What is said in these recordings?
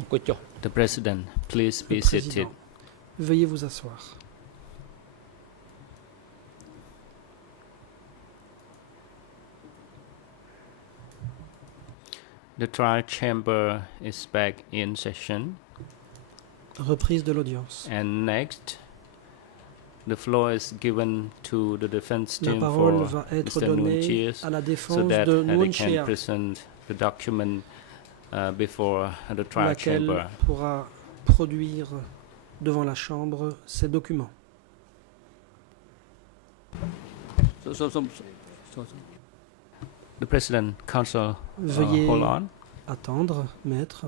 The President, please Le be Président, seated. veuillez vous asseoir. The trial chamber is back in session. Reprise de l'audience. And next, the floor is given to the defense La team parole for va être Mr. donnée Nunchies à la so défense that de they Nguyen can Chia, present the document before the trial laquelle chamber. pourra produire devant la Chambre ces documents. The President, Counsel, Veuillez hold on. attendre, maître.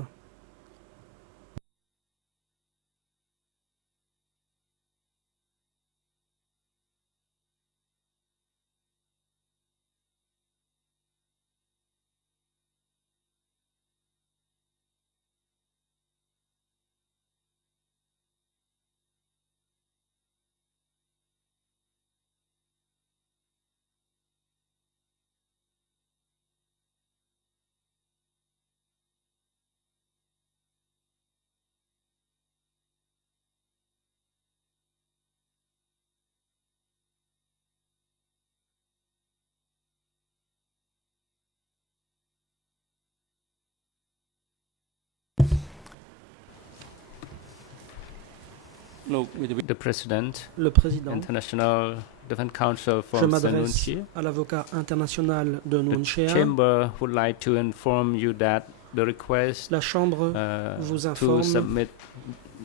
The President, Le Président, International Defense Counsel je for Mr. m'adresse Nunchi. à l'avocat international de Nguyen The Chia. chamber would like to inform you that the request La Chambre vous to informe submit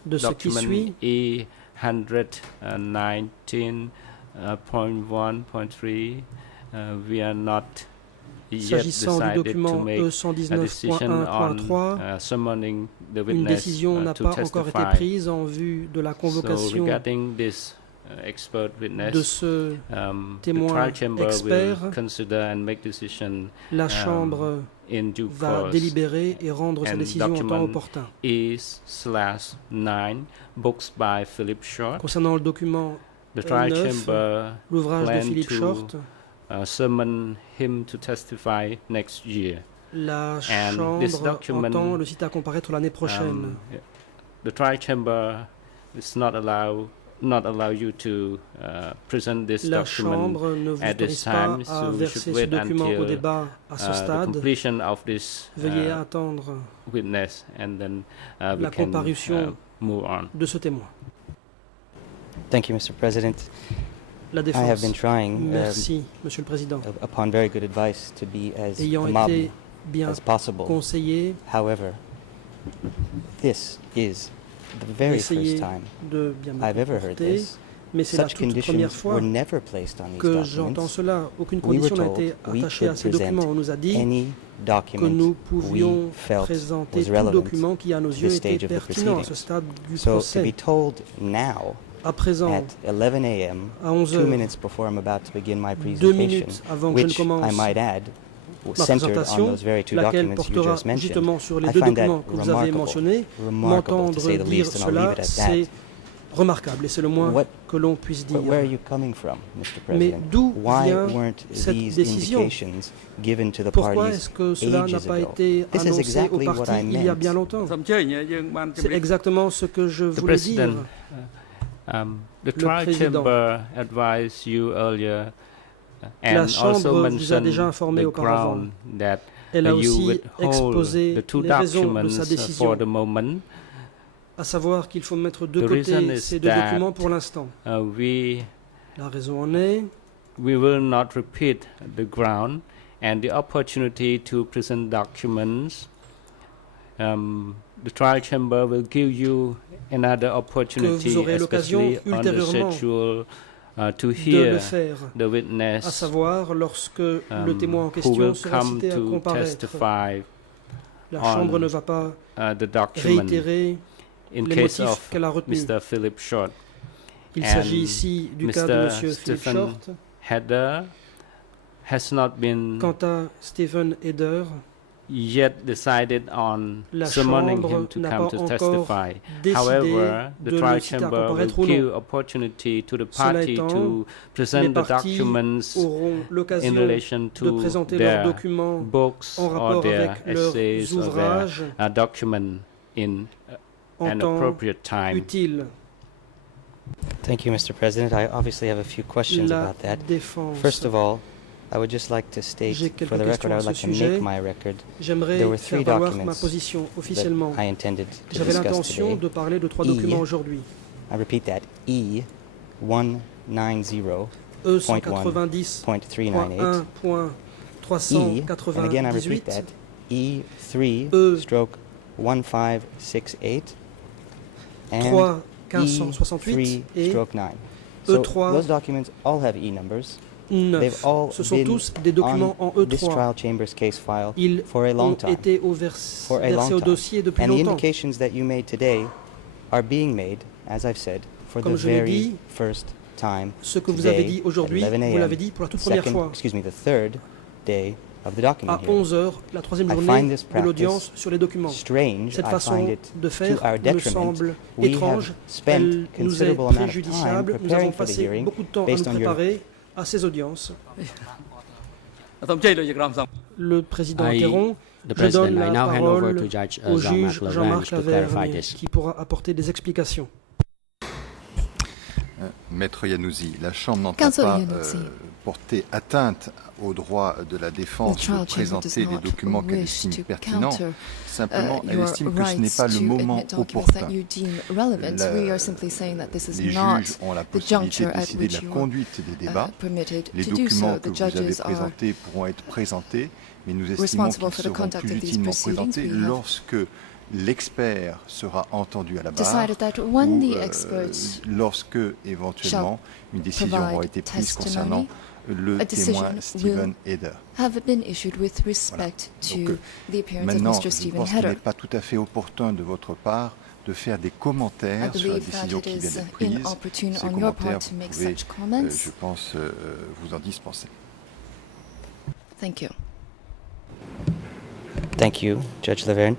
de ce qui document suit. E119.1.3 we are not yet S'agissant du decided to document make a decision on E119.1.3, summoning the une witness décision n'a to pas encore été testify. prise en vue de la So convocation regarding this expert de witness, ce the témoin trial chamber expert. will consider and make decision La Chambre in due va course. délibérer et rendre sa And décision en temps document opportun. E/9 books by Philip Short. Concernant le document The trial E9, chamber l'ouvrage de plan Philippe to Short, summon him to testify next year. la And this Chambre document, entend le citer à comparaître l'année prochaine. The trial chamber is not allow you to present this La document Chambre ne vous at this autorise pas time, à so we verser should ce wait document au until débat à ce the stade. completion of this Veuillez attendre witness, and then we la can comparution move on. de ce témoin. Thank you, Mr. President. La I have been défense. trying, Merci, Monsieur le Président. upon very good advice, to be as Ayant amable été bien as possible. conseillé, However, this is the very first essayé time de bien me I've ever heard comporter, this. mais c'est la Such toute première conditions fois were never placed on these que j'entends documents. cela. Aucune We were condition n'a told été we attachée à could ces present documents. On nous a dit any que document nous pouvions we felt présenter was tout relevant document qui, à nos to yeux, this était stage of the pertinent à ce proceedings. stade du So to procès. be told now À présent, at 11 a.m., à 11 2 heures, minutes before I'm about to begin my 2 presentation, minutes avant que je ne which I commence might add, ma centered on présentation, those very two laquelle documents you portera just mentioned, justement sur les I deux find that documents que vous avez mentionnés, remarkable to m'entendre say the dire least, and I'll leave cela, it at that. c'est remarquable et c'est le moins What- que l'on puisse dire. But where are you coming from, Mr. Mais President? d'où Why vient weren't cette these décision? indications given to the Pourquoi parties est-ce que cela n'a ages pas ago? été This is annoncé aux exactly what partis I il y a meant. bien longtemps? C'est exactement ce que je The voulais dire. President, the trial Président. chamber advised you earlier La and Chambre also vous a mentioned déjà informé the auparavant. ground that Elle a you aussi withhold exposé the two les raisons de documents sa décision, for the moment. à savoir qu'il faut mettre de The reason côté is ces deux that documents pour l'instant. La raison en est, We will not repeat the ground and the opportunity to present documents. The trial chamber will give you another opportunity, aurez l'occasion especially on the ultérieurement schedule, to de hear le faire, the à witness savoir lorsque le témoin en who question will sera come cité à to comparaître. testify La on Chambre ne va pas the document réitérer in les case motifs of qu'elle a retenus. Mr. Philip Short. Il And s'agit ici du cas de Mr. M. Philippe Stephen Short. Heather has not been Quant à Stephen Heder, yet decided on la summoning Chambre him to n'a come pas to encore testify. décidé However, the de trial le citer à chamber will comparaître ou give non. opportunity to the Cela party étant, to Les present the parties documents auront in l'occasion relation de to présenter leurs their documents books en or rapport their avec leurs essays or their ouvrages document. in en an temps appropriate time. utile. Thank you, Mr. President. I obviously have a few questions La about that. défense. First of all, I would just like to state, J'ai for quelques the record, I would questions à like ce to make sujet. my record J'aimerais There were faire three valoir ma documents position that officiellement. I intended to J'avais discuss l'intention today. de parler de 3 E. documents aujourd'hui. I repeat that, E190.1.398. E, and again I repeat that, E3 E. stroke 1568 and 3 1568 E3 et stroke 9. So E3 those documents all have E numbers. 9. They've all Ce sont been tous des documents en on this E3. trial chamber's case file Ils for a long ont time. été For a long versés au time. dossier depuis And the longtemps. indications that you made today are being made, as I've said, for Comme the je l'ai very dit, first time Ce que vous today avez dit aujourd'hui, at 11 vous l'avez a.m., dit pour la toute première fois. the third day of the document À hearing. 11h, la troisième I journée find this de l'audience practice sur les documents. strange. Cette I façon find it de faire to our me detriment. semble We étrange. have spent Elle nous est considerable amount of time préjudiciable. Nous avons preparing for the passé hearing beaucoup de temps à nous based on your préparer à ces audiences. សូមជ័យលោកជាក្រុមសំ Le président I- interrompt. The Je President, donne I la now hand over parole to Judge au Jean-Marc juge Lavergne Jean-Marc to clarify Lavergne this. qui pourra apporter des explications. Maître Yannouzi, la Chambre n'entend Counsel pas Yannouzi. porter atteinte au droit de la The défense trial de chamber does présenter les not documents qu'elle wish estime to pertinents. counter Simplement, elle your estime que ce n'est rights pas le to moment admit documents opportun. that you deem relevant. La- We are simply saying that this is Les not juges ont la the possibilité juncture de at décider de which la you conduite des débats. are permitted Les to do so. documents que The vous avez judges are présentés pourront être présentés, mais nous estimons responsible qu'ils for the seront conduct plus of these utilement proceedings. présentés We have lorsque l'expert sera entendu à la barre decided that when ou the experts lorsque, éventuellement, une décision provide aura été prise testimony, concernant le a decision témoin Stephen Heder. have been issued with respect to Donc, the appearance of Maintenant, Mr. je Stephen pense qu'il n'est Heder. pas tout à fait opportun de votre part de faire des I commentaires sur la believe that décision it qui vient is d'être prise. inopportune Ces on your commentaires, part to vous make pouvez, such comments. je pense, vous en dispenser. Thank you. Thank you, Judge Laverne.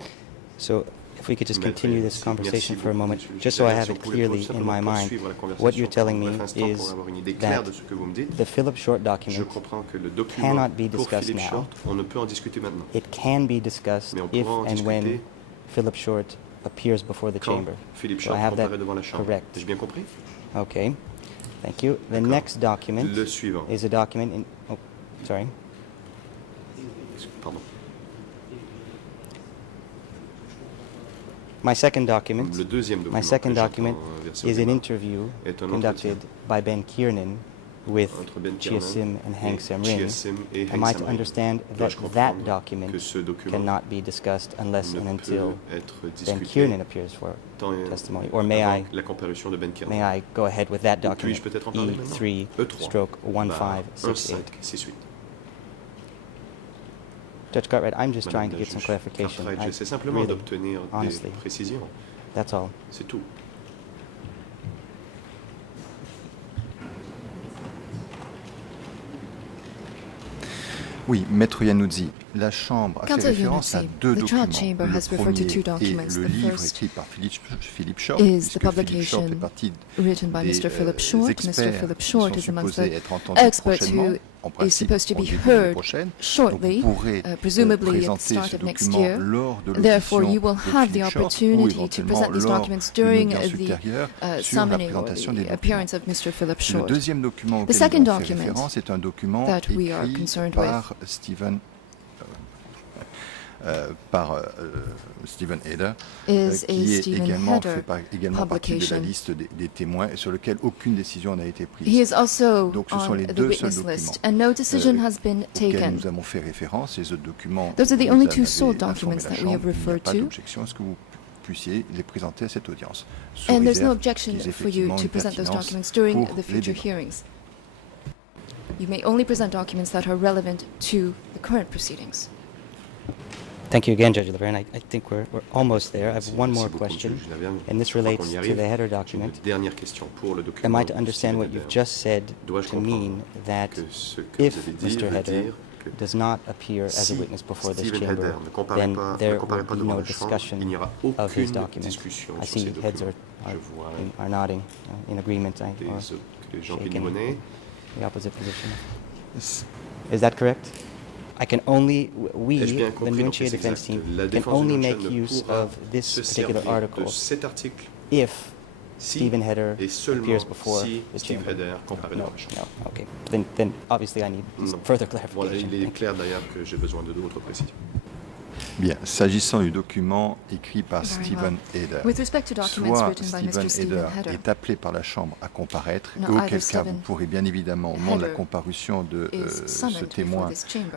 So if we could just Maître, continue this merci conversation for a beaucoup. moment, Je- just so I have j'interviens it pour clearly in simplement my mind. poursuivre la conversation What you're telling pour un me bref instant is pour avoir une idée claire that de ce que vous me dites. the Philip Short Je document, comprends que le document cannot be pour discussed Philippe now. Short, on ne peut en discuter maintenant. it can be discussed Mais on if pourra en and when discuter Philip Short appears before the Quand chamber. Philippe Do Short I have that comparaît devant la Chambre. correct? J'ai bien compris? Okay, thank you. The D'accord. next document Le suivant. is a document in, oh, sorry. Pardon. My second document Le deuxième document My second que j'entends document verser au is an débat interview est un conducted by Ben Kiernan with entre Ben Chia Kiernan Sim and Hang et Sam-rin. Chia Sim et Am Heng I to Sam-rin. understand that Dois-je that comprendre document que ce document cannot be discussed unless ne and peut until être Ben discuté Kiernan appears for tant et testimony? Or may avant I la comparution de Ben Kiernan. may I go ahead with that Puis-je document? peut-être en parler maintenant? E3 E3 stroke barre 1568. 1568. Judge Cartwright, I'm just trying Madame to la get some juge clarification. Cartwright, I j'essaie simplement really, d'obtenir honestly. des précisions. That's all. C'est tout. Oui, Maître Yannouzi, la Chambre a fait Counsel référence à Yannouzi, deux the trial documents. chamber Le has referred to premier two est documents. le The livre first écrit par Philippe Short, is the puisque Philippe Short publication fait partie written by des Mr. Philip Short. Mr. experts Philip qui Short sont is amongst supposés the être entendus experts prochainement, who en is principe supposed to en be début de l'année heard prochaine. Donc shortly, vous pourrez presumably at the présenter start ce of next document year. lors de Therefore, l'audition you will de have the Philippe Short ou opportunity to éventuellement present these lors documents d'une during audience the ultérieure sur la summoning or présentation des the documents. appearance of Mr. Philip Le Short. deuxième document The auquel second nous avons fait document référence est un document that we are écrit concerned par Stephen Heder, Is a qui est Stephen également, Heder également partie de la publication. liste des témoins et sur lequel aucune décision n'a été He prise. is also Donc ce sont on les the deux seuls witness list, documents and no decision has been auxquels taken. nous avons fait référence. Les autres documents, Those are the vous only en two avez sole informé documents la that we Chambre. have Il n'y a referred pas to. d'objection à ce que vous puissiez les présenter à cette audience. Sous And there's no réserve objection qu'ils aient for you effectivement to une present those pertinence documents during pour the les future débats. hearings. You may only present documents that are relevant to the current proceedings. Thank you again, Judge Laverne. I think we're almost there. I have one Merci more beaucoup, question, Juge Lavergne. and this Je crois relates qu'on y to arrive. the header J'ai une document. dernière question pour le Am document. I to de understand Stephen what you've Heder. just said Dois-je to comprendre mean that que ce que if vous avez dit Mr. veut Heder dire que does not appear as a si witness before this Stephen chamber, Heder ne comparaît then pas, there pas will be devant no la Chambre, discussion il n'y aura of his aucune document. discussion I sur see ces heads documents. are, Je vois are nodding in agreement, des, or que les gens shaking pient monnaie. the opposite position. Is that correct? I can only, we, Ai-je bien the compris donc Nunchia les defense exacts? team, La can défense only du make Nunchia ne use pourra of this se particular servir article de cet article if si Stephen Header et seulement appears before si the Steve chamber. Header comparaît devant la Chambre. No, okay. Then obviously I need Non. further Voilà, clarification. il est Thank you. clair d'ailleurs que j'ai besoin de d'autres précisions. Bien, s'agissant du document écrit par Very Stephen Header, With respect to documents soit written by Mr. Stephen Stephen Header Header est appelé par la Chambre à comparaître, No, et auquel either cas vous Stephen pourrez bien évidemment, au moment de la Header comparution de is ce summoned before témoin, this chamber,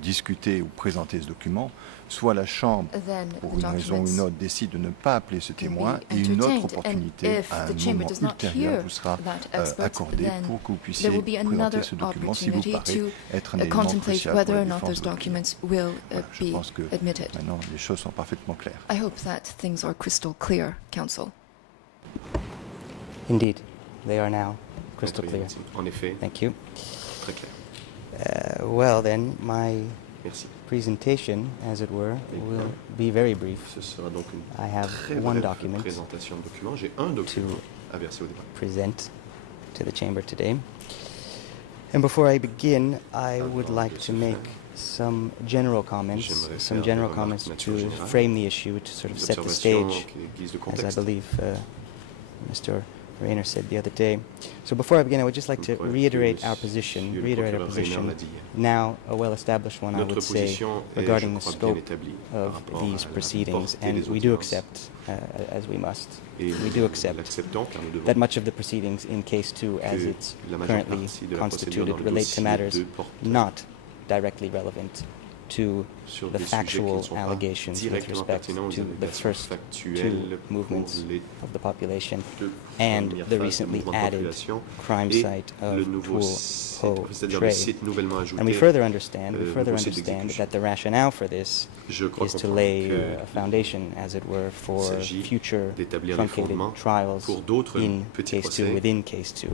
discuter ou présenter ce document, soit la Chambre, then pour the une raison ou documents une autre, décide de ne pas appeler ce can témoin, be et une autre entertained. opportunité, And if à un the chamber moment does not ultérieur, hear vous sera that expert, accordée then pour que vous puissiez there will be présenter another ce document si vous opportunity paraît to être un élément contemplate crucial pour whether la or not défense those de votre client. documents will Voilà, je be pense que admitted. maintenant les choses sont parfaitement claires. I hope that things are crystal clear, Counsel. Indeed, they are now crystal Maître clear. Yancy. En effet, Thank you. très clair. Well then, my Merci. presentation, as it were, will be very brief. Ce sera donc une I have très one brève document présentation de document. J'ai un document à verser au départ. present to the chamber today. And before I begin, I would like to make some general comments, J'aimerais some faire general des comments remarques to nature générale, frame the issue, to sort of Des set the observations stage, qui guisent le as I contexte. believe Mr. Rayner said the other day. So before I begin, I would just like to reiterate our position, Monsieur le reiterate our procureur Rayner position, l'a dit hier. now a well-established one, I Notre would say, position est, je regarding the crois, bien scope établie par of rapport these à la proceedings, portée and des we do audiences. accept, as we must, Et we do nous accept l'acceptons car nous devons that much of the proceedings in Case 2, as que it's la majeure currently partie de la procédure constituted, dans le relate to dossier matters 2 porte not directly relevant to sur the des sujets qui ne factual sont pas allegations with directement respect pertinents aux to the allégations first factuelles two pour movements les of the population deux and premières the phases de recently mouvement de added population crime et site le of nouveau Pool site, Ho c'est-à-dire le Tray. site nouvellement ajouté. And we further understand, nouveau site d'exécution. that the rationale for this Je crois is to comprendre lay que a foundation, as it were, for s'agit future d'établir les truncated fondements trials pour d'autres in petits Case 2, procès within Case 2.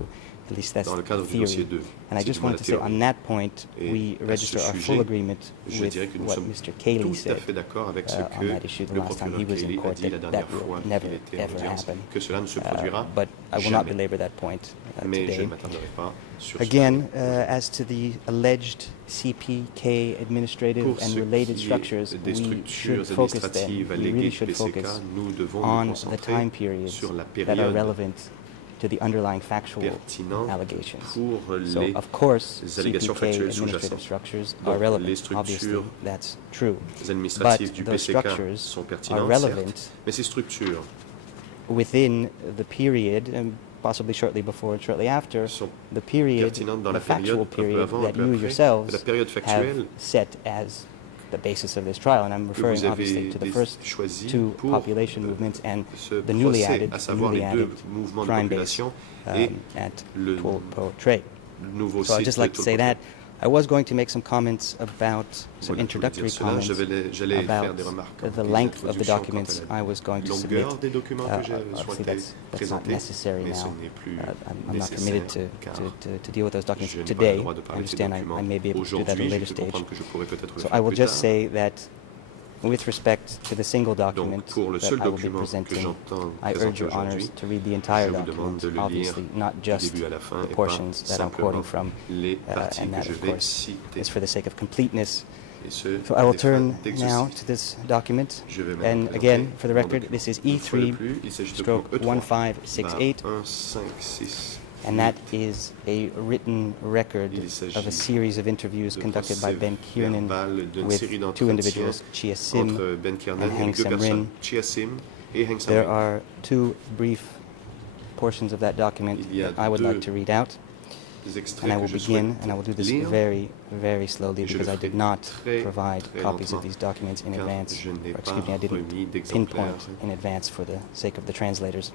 At least that's dans le cadre the du dossier theory. 2. And I C'est just du moins want la to say, on théorie. that point, Et we à register ce our sujet, full agreement je with dirais que nous what sommes Mr. Cayley tout à said fait d'accord avec ce on que that issue the le last time he procureur was in Cayley a court, dit la dernière that fois will qu'il never, était en ever audience, happen. que cela ne se produira But I will not jamais. belabor that point Mais je today. ne m'attarderai pas sur ce Again, sujet. as to the alleged CPK administrative Pour and ce related qui est structures, des we structures should focus then, administratives we alléguées really du should PCK, focus nous devons nous on the concentrer time periods sur la that are période relevant to the underlying factual pertinente allegations. pour So, les of course, allégations CPK factuelles administrative sous-jacentes. structures Donc, are relevant. les structures Obviously, that's true. administratives But du those PCK structures sont are pertinentes, relevant certes, mais ces structures within the period, and possibly shortly before and shortly after, sont the period, pertinentes dans the la période, factual un peu period avant, un that peu you après, yourselves la période have factuelle set as the basis of this trial. And I'm que referring vous obviously avez to the first choisi two pour population movements and ce the newly procès, added, à savoir les deux mouvements de crime base population et at le Pool Po Tray. nouveau So I'd site just like to say Tolpo. that. I was going to make some comments about some Voilà, je voulais introductory dire cela. comments J'allais faire about des remarques the des length of the introductions documents quant à I was going la to submit. longueur des documents que j'ai Obviously, souhaité that's not présenter, necessary mais ce now. n'est plus I'm not permitted to, car to deal with those documents je n'ai pas le today. droit de I parler de ces understand documents I may be able to do that at a aujourd'hui. later Je peux stage. comprendre que je pourrais peut-être le So faire I will plus just tard. say that with respect to the single Donc, document pour le that seul I will be document que presenting, j'entends I urge présenter your aujourd'hui, honors to read the je entire vous demande document, de le lire obviously not du just début à la fin the et pas portions that I'm quoting simplement from, les parties and que that je of vais course citer. is for the sake of completeness. Et ce, So I will des fins turn now d'exhaustivité. to this document, Je vais and maintenant again, présenter for the mon record, document. this is Une fois de E3 plus, il s'agit de stroke document E3, 1568, 1568, and that is a written record Il of a s'agit series of interviews de conducted by Ben procès Kiernan verbal d'une with série two d'entretiens individuals, Chia Sim. entre Ben Kiernan and et Heng deux Sam-rin. personnes, Chia Sim et Heng There Sam-rin. are two brief portions of that document Il y a that I would deux like to read out, Des extraits and I que will je begin, souhaite and I will do this lire. very, very slowly Et je le because I ferai did not très, provide très copies of lentement, these documents in car advance, je n'ai or pas excuse me, I remis didn't d'exemplaires pinpoint in advance for the sake of the translators.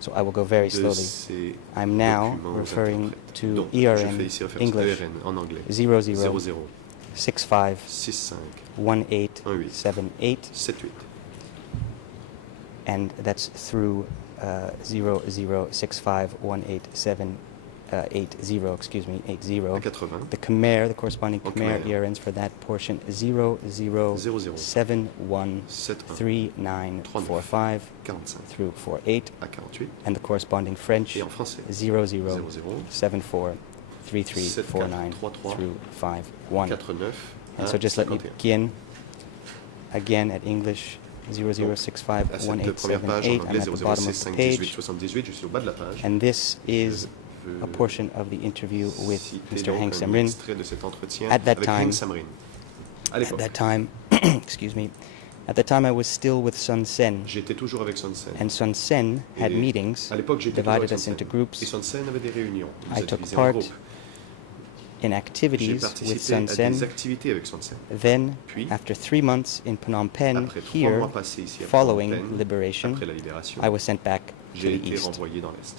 So I will go very de slowly. ces I'm now documents referring interprètes. to Donc, je fais ERN ici référence English ERN en anglais 00 00 65 65 1878, 78 and that's through 0065187880, excuse me, 80. à 80 The Khmer, the corresponding Au Khmer Khmer. ERNs for that portion 00 00713945 71 45 through 48, à 48 and the corresponding French et en français 00 00 74 3349 33 through 51. 49 And so just let me 51. begin again at English À cette première page en 00651878. I'm anglais at the bottom of 006 the 5 page. 18 78, je suis au bas de la page. And this is Je a portion of the interview with citer Mr. donc Hank un Samrin. extrait de cet entretien At that avec time- Hank Samrin. À At l'époque, that time, excuse me, at that time I was still with Sun Sen, j'étais toujours avec Son Sen. and Sun Sen had Et meetings, à l'époque, j'étais toujours avec divided Son us Sen. into groups. Et Son Sen avait des réunions. Nous I étions took divisés en part groupes. in J'ai activities with participé Sun à des Sen. activités avec Son Sen. Then, Puis, after 3 months in Phnom Penh, après 3 here, mois passés ici à following Phnom Penh, liberation, après la libération, I was sent back to j'ai the été east. renvoyé dans l'Est.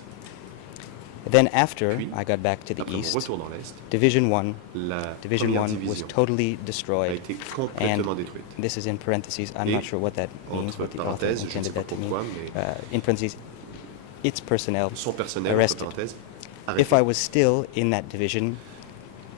Then after Puis, I got back to the Après mon east, retour dans l'Est, Division 1 la Division première 1 was division totally a destroyed. été complètement détruite. This is in parentheses. I'm Et not sure what that means, Entre what the author parenthèses, je ne sais intended pas that to mean. pourquoi, mais In parentheses, its personnel. son personnel, entre arrested. parenthèses, If arrêté. I was still in that division,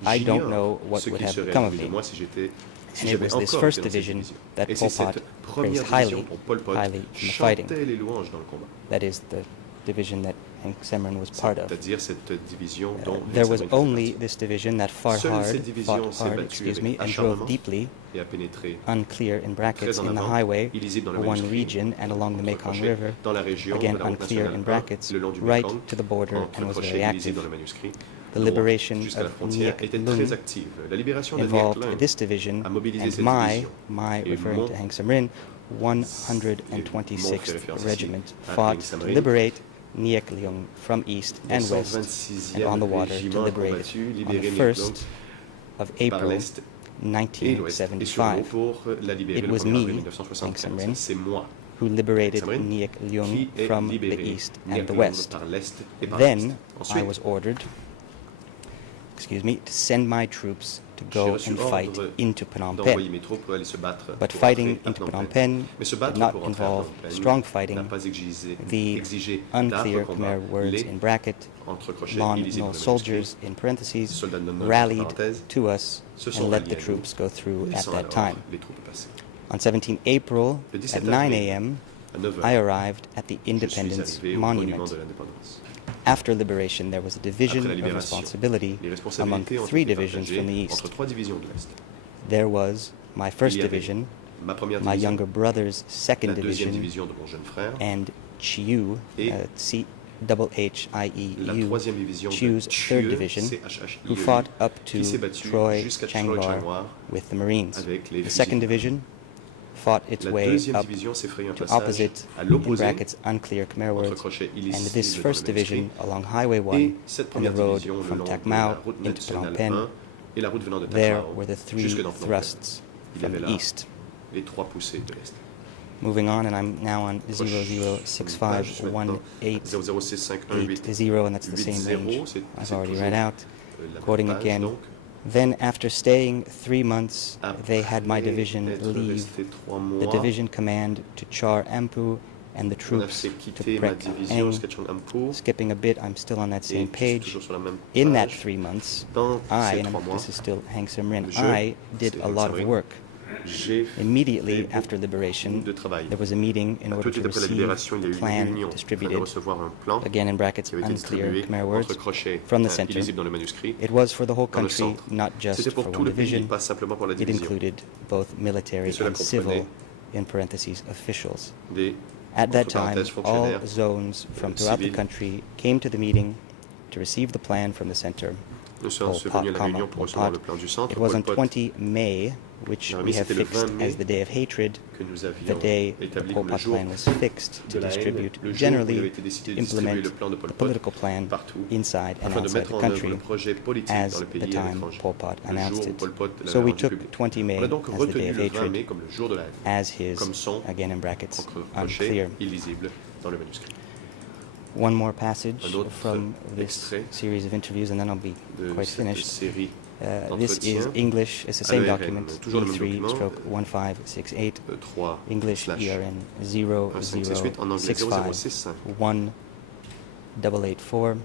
I don't J'ignore know what ce would qui have serait become of arrivé de me. moi si j'étais si And it j'avais was this encore first été dans cette division division. that Et Pol c'est Pot cette première praised division highly, pour Pol Pot highly in the fighting. chantait les louanges dans le combat. That is the division that Hank Samrin was part of. C'est-à-dire cette division dont There Hank was Samrin faisait only partie. this division that fought Seule cette hard, division s'est battue excuse me, avec and acharnement drove deeply, et a pénétré unclear in brackets, très en in the avant, highway, illisible dans le one manuscrit, region and along the entre Mekong crochets, River, dans la région again de la route unclear in nationale 1, brackets, le long du right Mekong, to the border entre and was crochets very illisible active. dans le manuscrit. The Loin liberation jusqu'à la of frontière Niek était Lung très active. La libération de Niek involved Lung this division a mobilisé and cette my, division. Et referring mon- to Hank Samrin, mon fait 126th référence Regiment ici à fought Hank to Samrin. liberate Niek Leung from east and west and 126e on the water to régiment liberate combattu, on the libérer Niek Lung 1st of par April l'Est et l'Ouest et sur l'eau 1975, pour la libérer It le was 1er me, avril Hank 1975. Samrin, C'est moi who liberated Samrin, Niek Leung qui ai from the libéré east Niek and the Lung west. par l'Est et par Then l'Ouest. I Ensuite, was ordered, to send my troops to j'ai go reçu and fight ordre into Phnom d'envoyer Penh. mes troupes pour aller se battre But pour fighting entrer à into Phnom Penh. Penh Mais se did battre not pour entrer à involve Phnom Penh strong n'a fighting. pas exigé The d'âpres unclear combats. Khmer words Les in bracket, entre crochets non illisibles null dans le soldiers in parentheses, soldats non nuls, rallied parenthèse, to us se sont and let ralliés the à nous, troops go through at laissant that alors time. les troupes passer. On 17 April Le 17 at 9 avril, a.m., À 9 I heures, arrived at the je suis Independence arrivé au monument Monument. de l'indépendance. After liberation, there was a division Après la of libération, responsibility Les among responsabilités ont 3 été divisions partagées from the east. entre 3 divisions de l'Est. There was my first Il y avait division, Ma première my division, younger brother's la second deuxième division, division de mon jeune frère, and Chiu, Et la C-H-H-I-E-U, troisième division de Chiu's Thieu, third division, C-H-H-I-E-U, who fought up to qui s'est battue Troy jusqu'à Changbar Troy-Changwar with the Marines. avec les The second fusils. division fought its La way deuxième up division s'est frayé un to passage opposite, à in l'opposé brackets, unclear Khmer entre words, crochets and this illisibles dans first le division manuscrit along Highway 1 et cette on the première road division le from long de la Takmao route into Phnom nationale Penh. 1 et la route venant de There Takmao were the 3 jusque dans Phnom Penh. thrusts Il y from avait the là east. les 3 poussées de l'Est. Moving on, and I'm now on Je suis maintenant 00651880, and that's the same 0651880, range c'est I've c'est already toujours read out. la Quoting même page, again, donc. then after staying 3 months, they had my Après division être leave resté 3 the mois, division command to Char Ampu and the on a troops fait to quitter ma Prek division Eng. jusqu'à Chang'an-Pu Skipping a bit, I'm still on that et same je suis page. toujours sur la même In that page. 3 months, Dans I, ces and 3 mois, this is still Hank Samrin, Je, I did c'est a Hank lot of Samrin, work. j'ai Immediately fait after beaucoup liberation, de travail. there was a meeting in Tout order de suite to après la receive libération, il y a eu the une plan réunion afin de distributed, recevoir un plan again in brackets, qui avait été unclear distribué Khmer words, entre crochets from the center. illisibles dans le manuscrit. It was for the whole dans le country, centre. not just C'était for pour tout one le pays, division. pas simplement pour la It division. included both military Et cela and civil, comprenait in parentheses, officials. Des At that entre time, parenthèses, all fonctionnaires, zones from throughout the civils. country came to the meeting to receive the plan from the center. Nous sommes Pol venus à la Pot, réunion pour recevoir Pol le plan du centre. It was on Pol Pot, 20 May, which Jérémy, we have c'était le fixed 20 mai as the day of hatred, que nous the avions day the établi Pol comme le Pot jour plan was fixed to de la haine, distribute, le jour où il avait generally été décidé de distribuer implement le plan de Pol the Pot political plan partout, inside and afin de outside mettre the en œuvre country le projet politique as dans le the pays et à time l'étranger. Pol Pot Le announced jour où it. Pol Pot l'avait So we rendu took public. 20 May On a donc as the day retenu of le 20 mai hatred comme le jour de la haine, as his, comme son again in brackets, entre crochets unclear. illisibles dans le manuscrit. One more passage Un autre from this extrait series of interviews, and then I'll be De quite cette finished. série This is d'entretiens, English. It's the same AERN, document, toujours le même document, E3/1568. 3 English slash ERN 1568 en anglais 0065 0065 1884.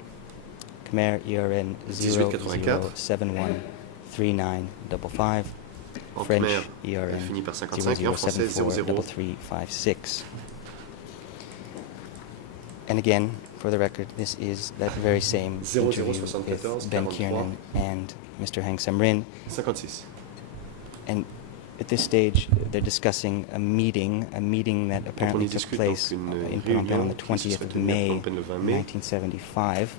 Khmer ERN 1884. 00713955. En French khmer, ERN elle finit par 55 et en français 00. 007356. And again, for the record, this is that very same interview 0074, with Ben 43. Kiernan and Mr. Hank Samrin. 56. And at this stage, they're discussing a meeting that apparently took place in Phnom Penh on the 20th of May, 1975.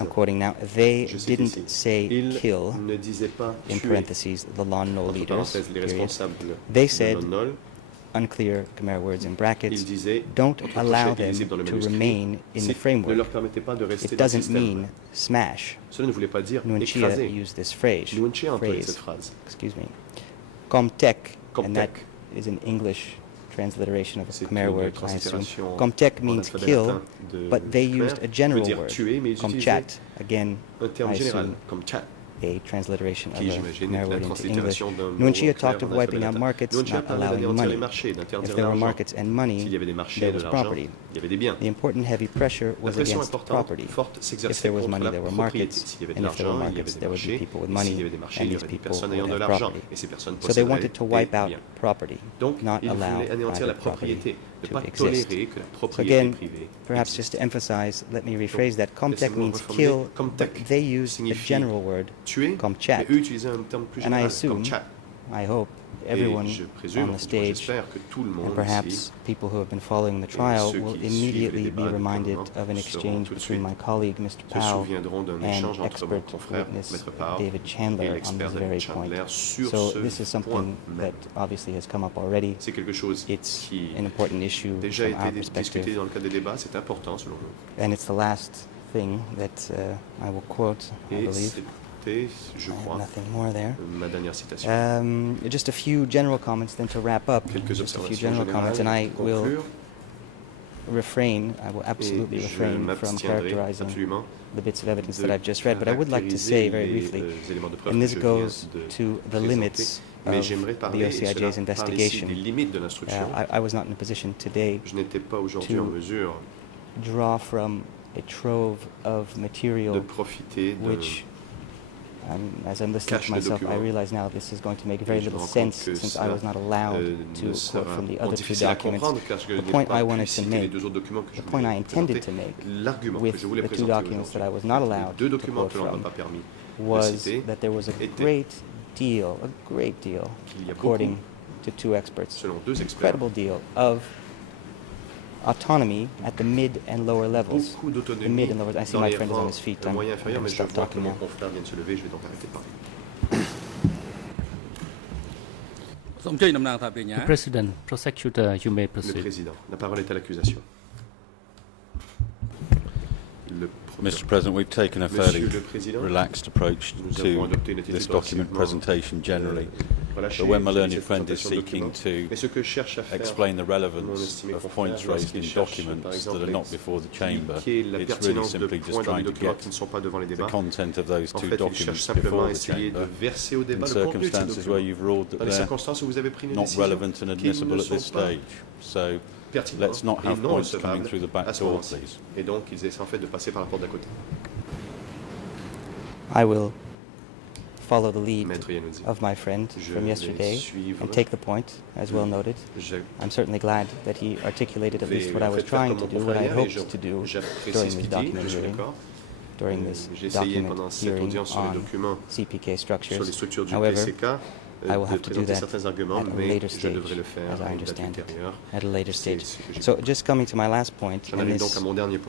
I'm quoting now. They didn't say kill, in parentheses, the Lon Nol leaders, period. They said, unclear Khmer words in brackets, don't allow them to remain in the framework. It doesn't mean smash. Nuon Chea used this phrase. Excuse me. Comtek, and that is an English transliteration of a Khmer word, I assume. Comtek means kill, but they used a general word. Comchat, again, I assume a transliteration of a Khmer word into English. Nuon Chea talked of wiping out markets, not allowing money. If there were markets and money, there was property. The important heavy pressure was against property. If there was money, there were markets, and if there were markets, there would be people with money, and these people would have property. So they wanted to wipe out property, not allow private property to exist. So again, perhaps just to emphasize, let me rephrase that. Comtek means kill, but they used a general word, Comchat. And I assume, I hope, everyone on the stage, and perhaps people who have been following the trial, will immediately be reminded of an exchange between my colleague, Mr. Powell, and expert witness David Chandler on this very point. So this is something that obviously has come up already. It's an important issue from our perspective. And it's the last thing that I will quote, I believe. I have nothing more there. Just a few general comments then to wrap up. Just a few general comments, and I will absolutely refrain from characterizing the bits of evidence that I've just read, but I would like to say very briefly, and this goes to the limits of the OCIJ's investigation. I was not in a position today to draw from a trove of material which, as I'm listening to myself, I realize now this is going to make very little sense since I was not allowed to quote from the other two documents. The point I wanted to make, the point I intended to make with the two documents that I was not allowed to quote from, was that there was a great deal, according to two experts, incredible deal of autonomy at the mid and lower levels. The mid and lower. I see my friend is on his feet. I'm going to stop talking now. The President, prosecutor, you may Le proceed. Président, la parole est à l'accusation. Mr. President, we've taken a fairly relaxed approach to this document presentation generally. But when my learned friend is seeking to explain the relevance of points raised in documents that are not before the Chamber, it's really simply just trying to get the content of those two documents before the Chamber in circumstances where you've ruled that they're not relevant and admissible at this stage. So let's not have points coming through the back door, please. Et donc, ils essaient en fait de passer par la porte d'à côté. I will follow the lead of my friend from yesterday and take the point, as well noted. I'm certainly glad that he articulated at least what I was trying to do, what I hoped to do during this document hearing, on CPK structures. However, I will have to do that at a later stage, as I understand it, at a later stage. So just coming to my last point, and this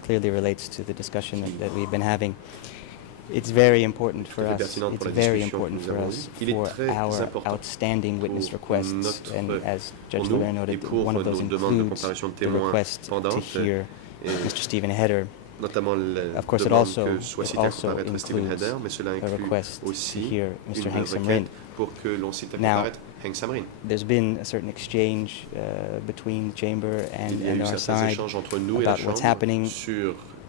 clearly relates to the discussion that we've been having. It's very important for us, for our outstanding witness requests, and as Judge Levert noted, one of those includes the request to hear Mr. Stephen Heder. Of course, it also includes a request to hear Mr. Heng Samrin. Now, there's been a certain exchange between the Chamber and our side about what's happening.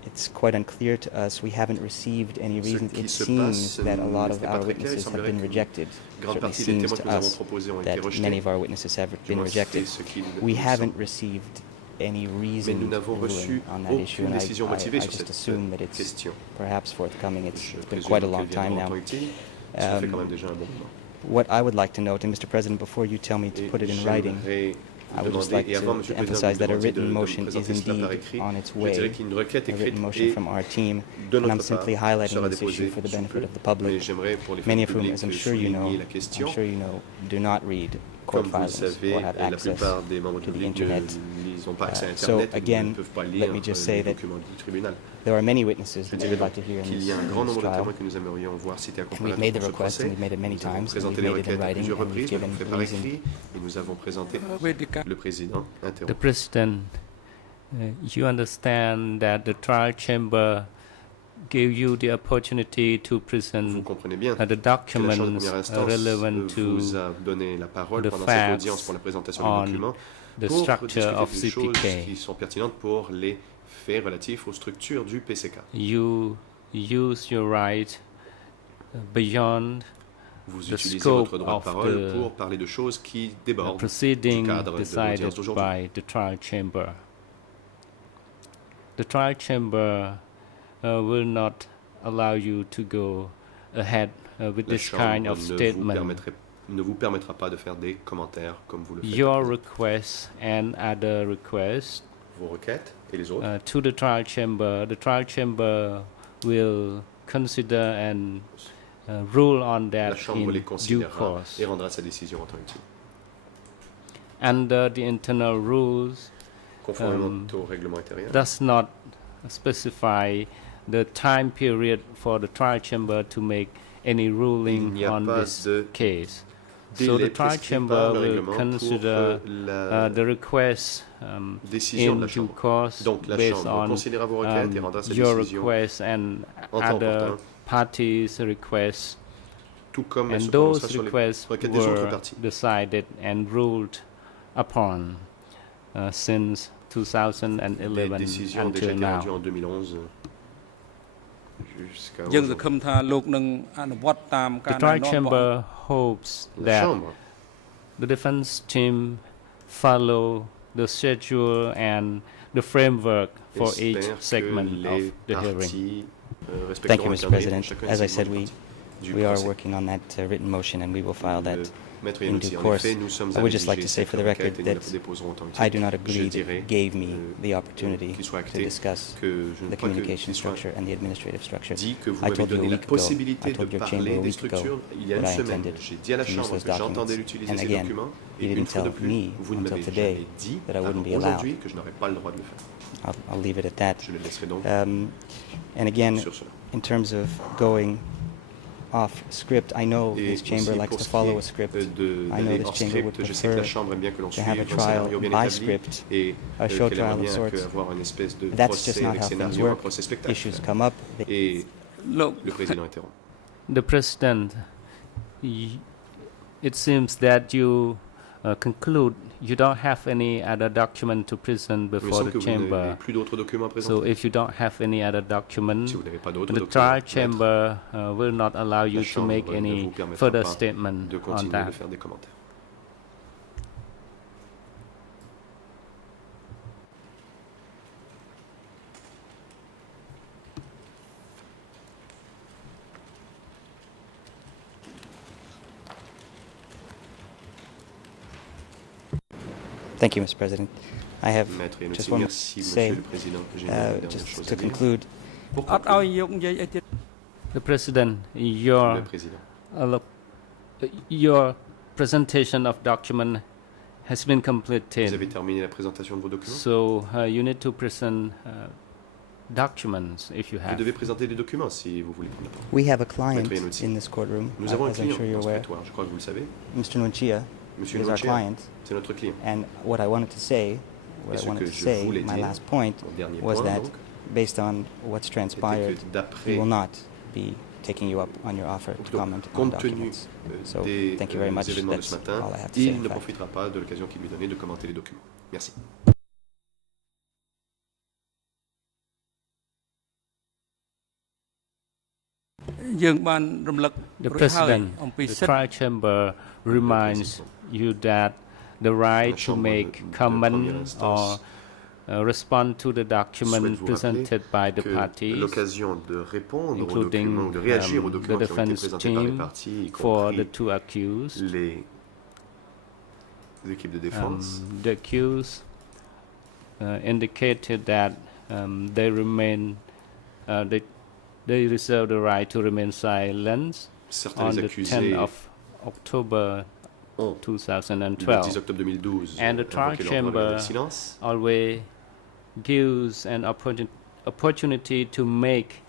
It's quite unclear to us. We haven't received any reasons. It seems that a lot of our witnesses have been rejected. It certainly seems to us that many of our witnesses have been rejected. We haven't received any reasoned ruling on that issue, and I just assume that it's perhaps forthcoming. It's been quite a long time now. What I would like to note, and Mr. President, before you tell me to put it in writing, I would just like to emphasize that a written motion is indeed on its way, a written motion from our team, and I'm simply highlighting this issue for the benefit of the public, many of whom, as I'm sure you know, do not read court filings or have access to the internet. So again, let me just say that there are many witnesses that we would like to hear in this trial. And we've made the request, and we've made it many times, and we've made it in writing, and we've given reason. The President, you understand that the trial chamber gave you the opportunity to present the documents relevant to the facts on the structure of CPK. You use your right beyond the scope of the proceeding decided by the trial chamber. The trial chamber will not allow you to go ahead with this kind of statement. Your requests and other requests to the trial chamber will consider and rule on that in due course. Under the internal rules, does not specify the time period for the trial chamber to make any ruling on this case. So the trial chamber will consider the request in due course based on your request and other parties' requests. And those requests were decided and ruled upon since 2011 until now. The trial chamber hopes that the defense team follow the schedule and the framework for each segment of the hearing. Thank you, Mr. President. As I said, we are working on that written motion, and we will file that in due course. I would just like to say for the record that I do not agree that you gave me the opportunity to discuss the communication structure and the administrative structure. I told you a week ago, I told your chamber a week ago that I intended to use those documents. And again, you didn't tell me until today that I wouldn't be allowed. I'll leave it at that. And again, in terms of going off script, I know this chamber likes to follow a script. I know this chamber would prefer to have a trial by script, a show trial of sorts. That's just not how things work. Issues come up. The President, it seems that you conclude you don't have any other document to present before the chamber. So if you don't have any other document, the trial chamber will not allow you to make any further statement on that. Thank you, Mr. President. I have just one more to say, just to conclude. The President, your presentation of document has been completed. So you need to present documents if you have. We have a client in this courtroom, as I'm sure you're aware. Mr. Nunchia is our client. And what I wanted to say, my last point, was that based on what's transpired, we will not be taking you up on your offer to comment on documents. So thank you very much. That's all I have to say. Il ne profitera pas de l'occasion qu'il lui donnait de commenter les documents. Merci. The President, the trial chamber reminds you that the right to make comment or respond to the document presented by the parties, including the defense team for the two accused, l'équipe de défense. The accused indicated that they reserve the right to remain silent on the 10th of October 2012. Le 10 octobre 2012, and the trial chamber always gives an opportunity to make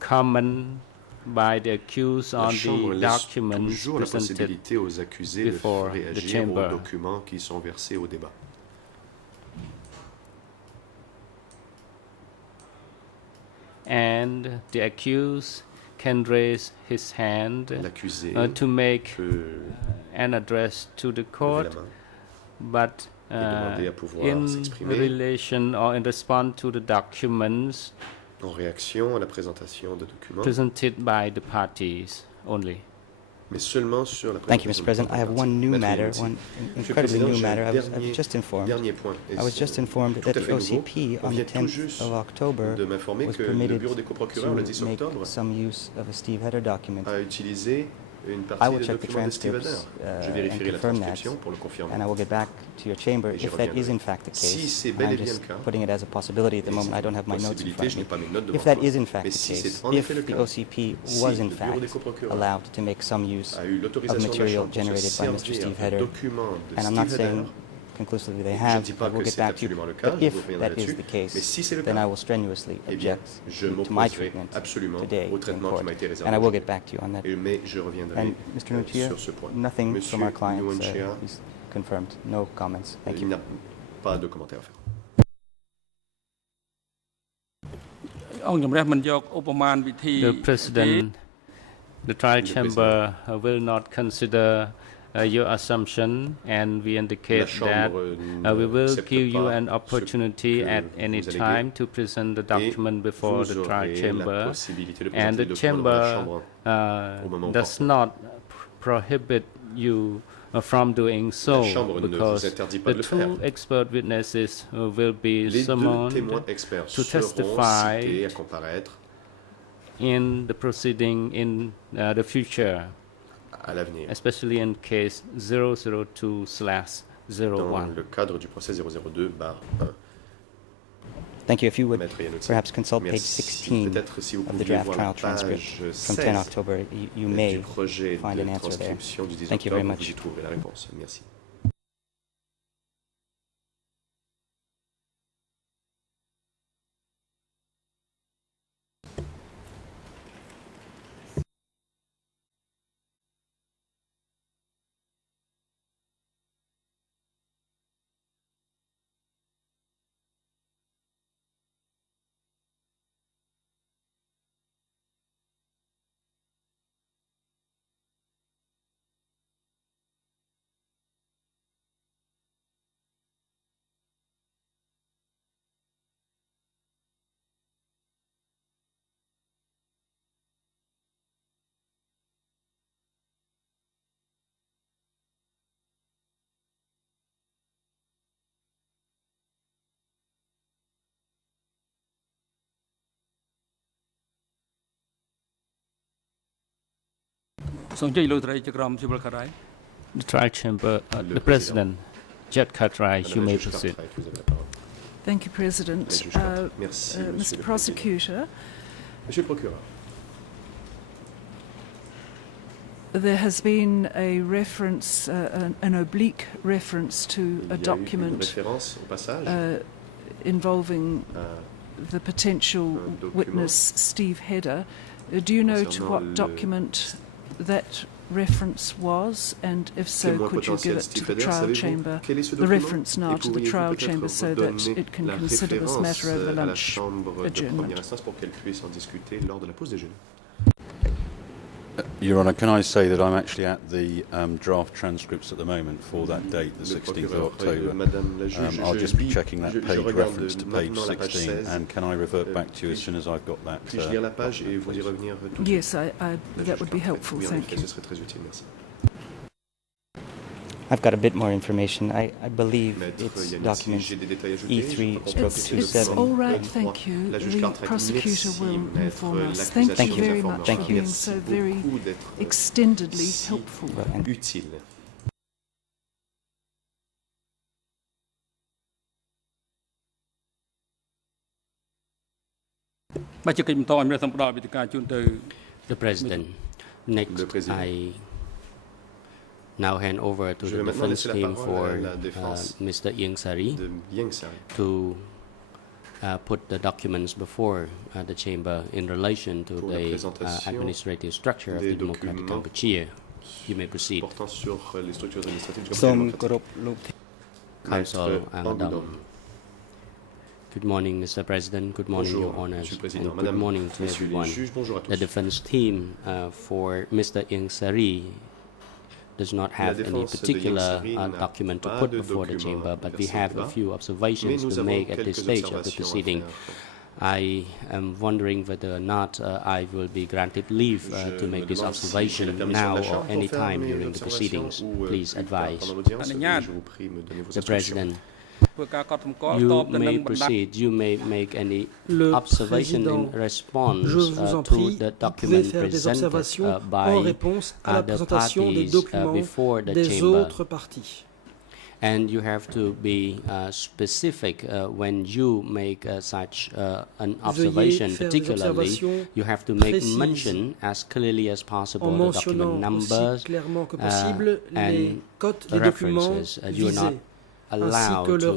comment by the accused on the documents presented aux accusés before de the réagir chamber. aux documents qui sont versés au débat. And the accused can raise his hand L'accusé to make peut an address to the lever court, la main but demander à pouvoir in s'exprimer. relation or in response to the documents en réaction à la présentation de documents, presented by the parties only. mais seulement sur la Thank you, présentation Mr. President. I have one new Maître matter, Yanouzi. one Monsieur le incredibly Président, new j'ai matter. un I was just informed. dernier point. Et I was c'est just informed tout that à the fait nouveau. OCP, On on the vient tout 10th juste of October, de m'informer was que le permitted bureau des coprocureurs, le 10 to make octobre, some use of a Steve Hedder document. a utilisé une I partie will des check the documents de Steve Hedder. transcripts Je and vérifierai la confirm that, transcription pour le confirmer. and I will get back to your chamber Et j'y if that is reviendrai. in fact the Si case. c'est bel et I'm bien just le cas, putting it as a possibility at the et moment. c'est I don't have my une notes in possibilité, front je n'ai of pas me. mes notes devant If that moi. is in fact Mais the si case, c'est en if effet le the cas, OCP si was le in bureau des fact coprocureurs allowed to make some use a eu of l'autorisation de la material Chambre pour se generated by Mr. servir Steve de Hedder, documents de and I'm not Steve saying Hedder, conclusively they je ne have, dis I pas will que get c'est back to you. absolument le cas, But je if vous reviendrai that is là-dessus, the case, mais si c'est le then cas, I will strenuously eh bien, object je to my m'opposerai treatment absolument today au in traitement qui court. m'a été réservé. And I will get back to you on that. Mais je reviendrai And Mr. Nutia, sur ce point. nothing Monsieur from our clients Nuanchea, is confirmed. No comments. Thank il you. n'a pas de commentaire à faire. អង្គជំរះមិនយកឧបមានវិធី The President, the trial chamber will not consider your assumption, and we indicate that we will give you an opportunity at any time to present the document before the trial chamber, and the chamber does not prohibit you from doing so, because the two expert witnesses will be Les deux summoned témoins experts to seront testify cités à comparaître in the proceeding in the future, à l'avenir, especially in case dans 002/01. le cadre du procès 002/1. Thank you. If you would Maître Yanouzi. perhaps consult page Merci. 16 Peut-être si vous of the pouviez draft voir trial la transcript page from 10 16 October, you du may projet find de an answer there. transcription du 10 Thank you very octobre, much. vous y trouverez la réponse. Merci. The trial chamber, the President, Judge Cartwright, you Madame la may juge proceed. Cartwright, vous avez la parole. Thank you, President. La juge Cartwright. Merci, Monsieur le Mr. Président. Prosecutor, Monsieur le procureur, there has been a reference, an oblique reference to il y a a eu une document référence au passage involving à the potential un document witness Steve Hedder. Do you know to concernant what le document that reference was? And if so, témoin could you give potentiel it to Steve the Hedder. trial Savez-vous chamber? quel est ce The document? reference now Et to the pourriez-vous trial peut-être chamber so that redonner it can la consider this référence matter over à la lunch chambre de adjournment? première instance pour qu'elle puisse en discuter lors de la pause déjeuner. Your Honour, can I say that I'm actually at the draft transcripts at the moment for that date, the Le 16th of procureur, October. Madame la juge, I'll je just be lis- checking that je page regarde reference to page maintenant la page 16, 16. and can I revert back to you as soon as I've got that? Puis-je lire la page et vous y revenir tout de suite? Yes, La that juge would be Cartwright. helpful. Oui, en Thank effet, you. ce serait très utile, merci. I've got a bit more information. I believe Maître it's Yanouzi, document j'ai des détails à ajouter. E3 Je crois stroke que c'est It's 27. all right, E3. thank you. La juge The Cartwright, prosecutor merci, will maître. inform us. L'accusation Thank you nous very informera. much for being Merci so very beaucoup d'être extendedly si helpful. And utile. បាទជាកិច្ចបន្តឲ្យមានសម្បត្តិវិទ្យាជូនទៅ The President. Next, I now hand over to the defense team for Mr. Ieng Sari to put the documents before the chamber in relation to the administrative structure of the Democratic Kampuchea. You may proceed. Council Angadam. Good morning, Mr. President. Good morning, Your Honours, and good morning to everyone. The defense team for Mr. Ieng Sari does not have any particular document to put before the chamber, but we have a few observations to make at this stage of the proceeding. I am wondering whether or not I will be granted leave to make this observation now or any time during the proceedings. Please advise. The President. You may proceed. You may make any observation in response to the document presented by the parties before the chamber. And you have to be specific when you make such an observation. Particularly, you have to make mention as clearly as possible the document numbers and references. You are not allowed to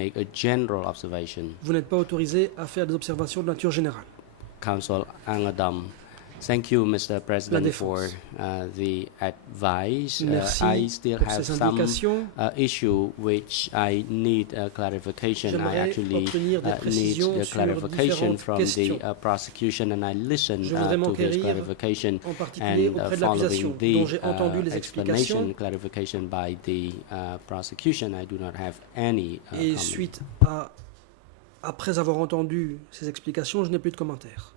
make a general observation. Vous n'êtes pas autorisé à faire des observations de nature générale. Council Angadam. Thank you, Mr. President, for the advice. I still have some issue which I need clarification. I actually need the clarification from the prosecution, and I listen to his clarification. And following the explanation, clarification by the prosecution, I do not have any Et suite après avoir entendu ces explications, je n'ai plus de commentaires.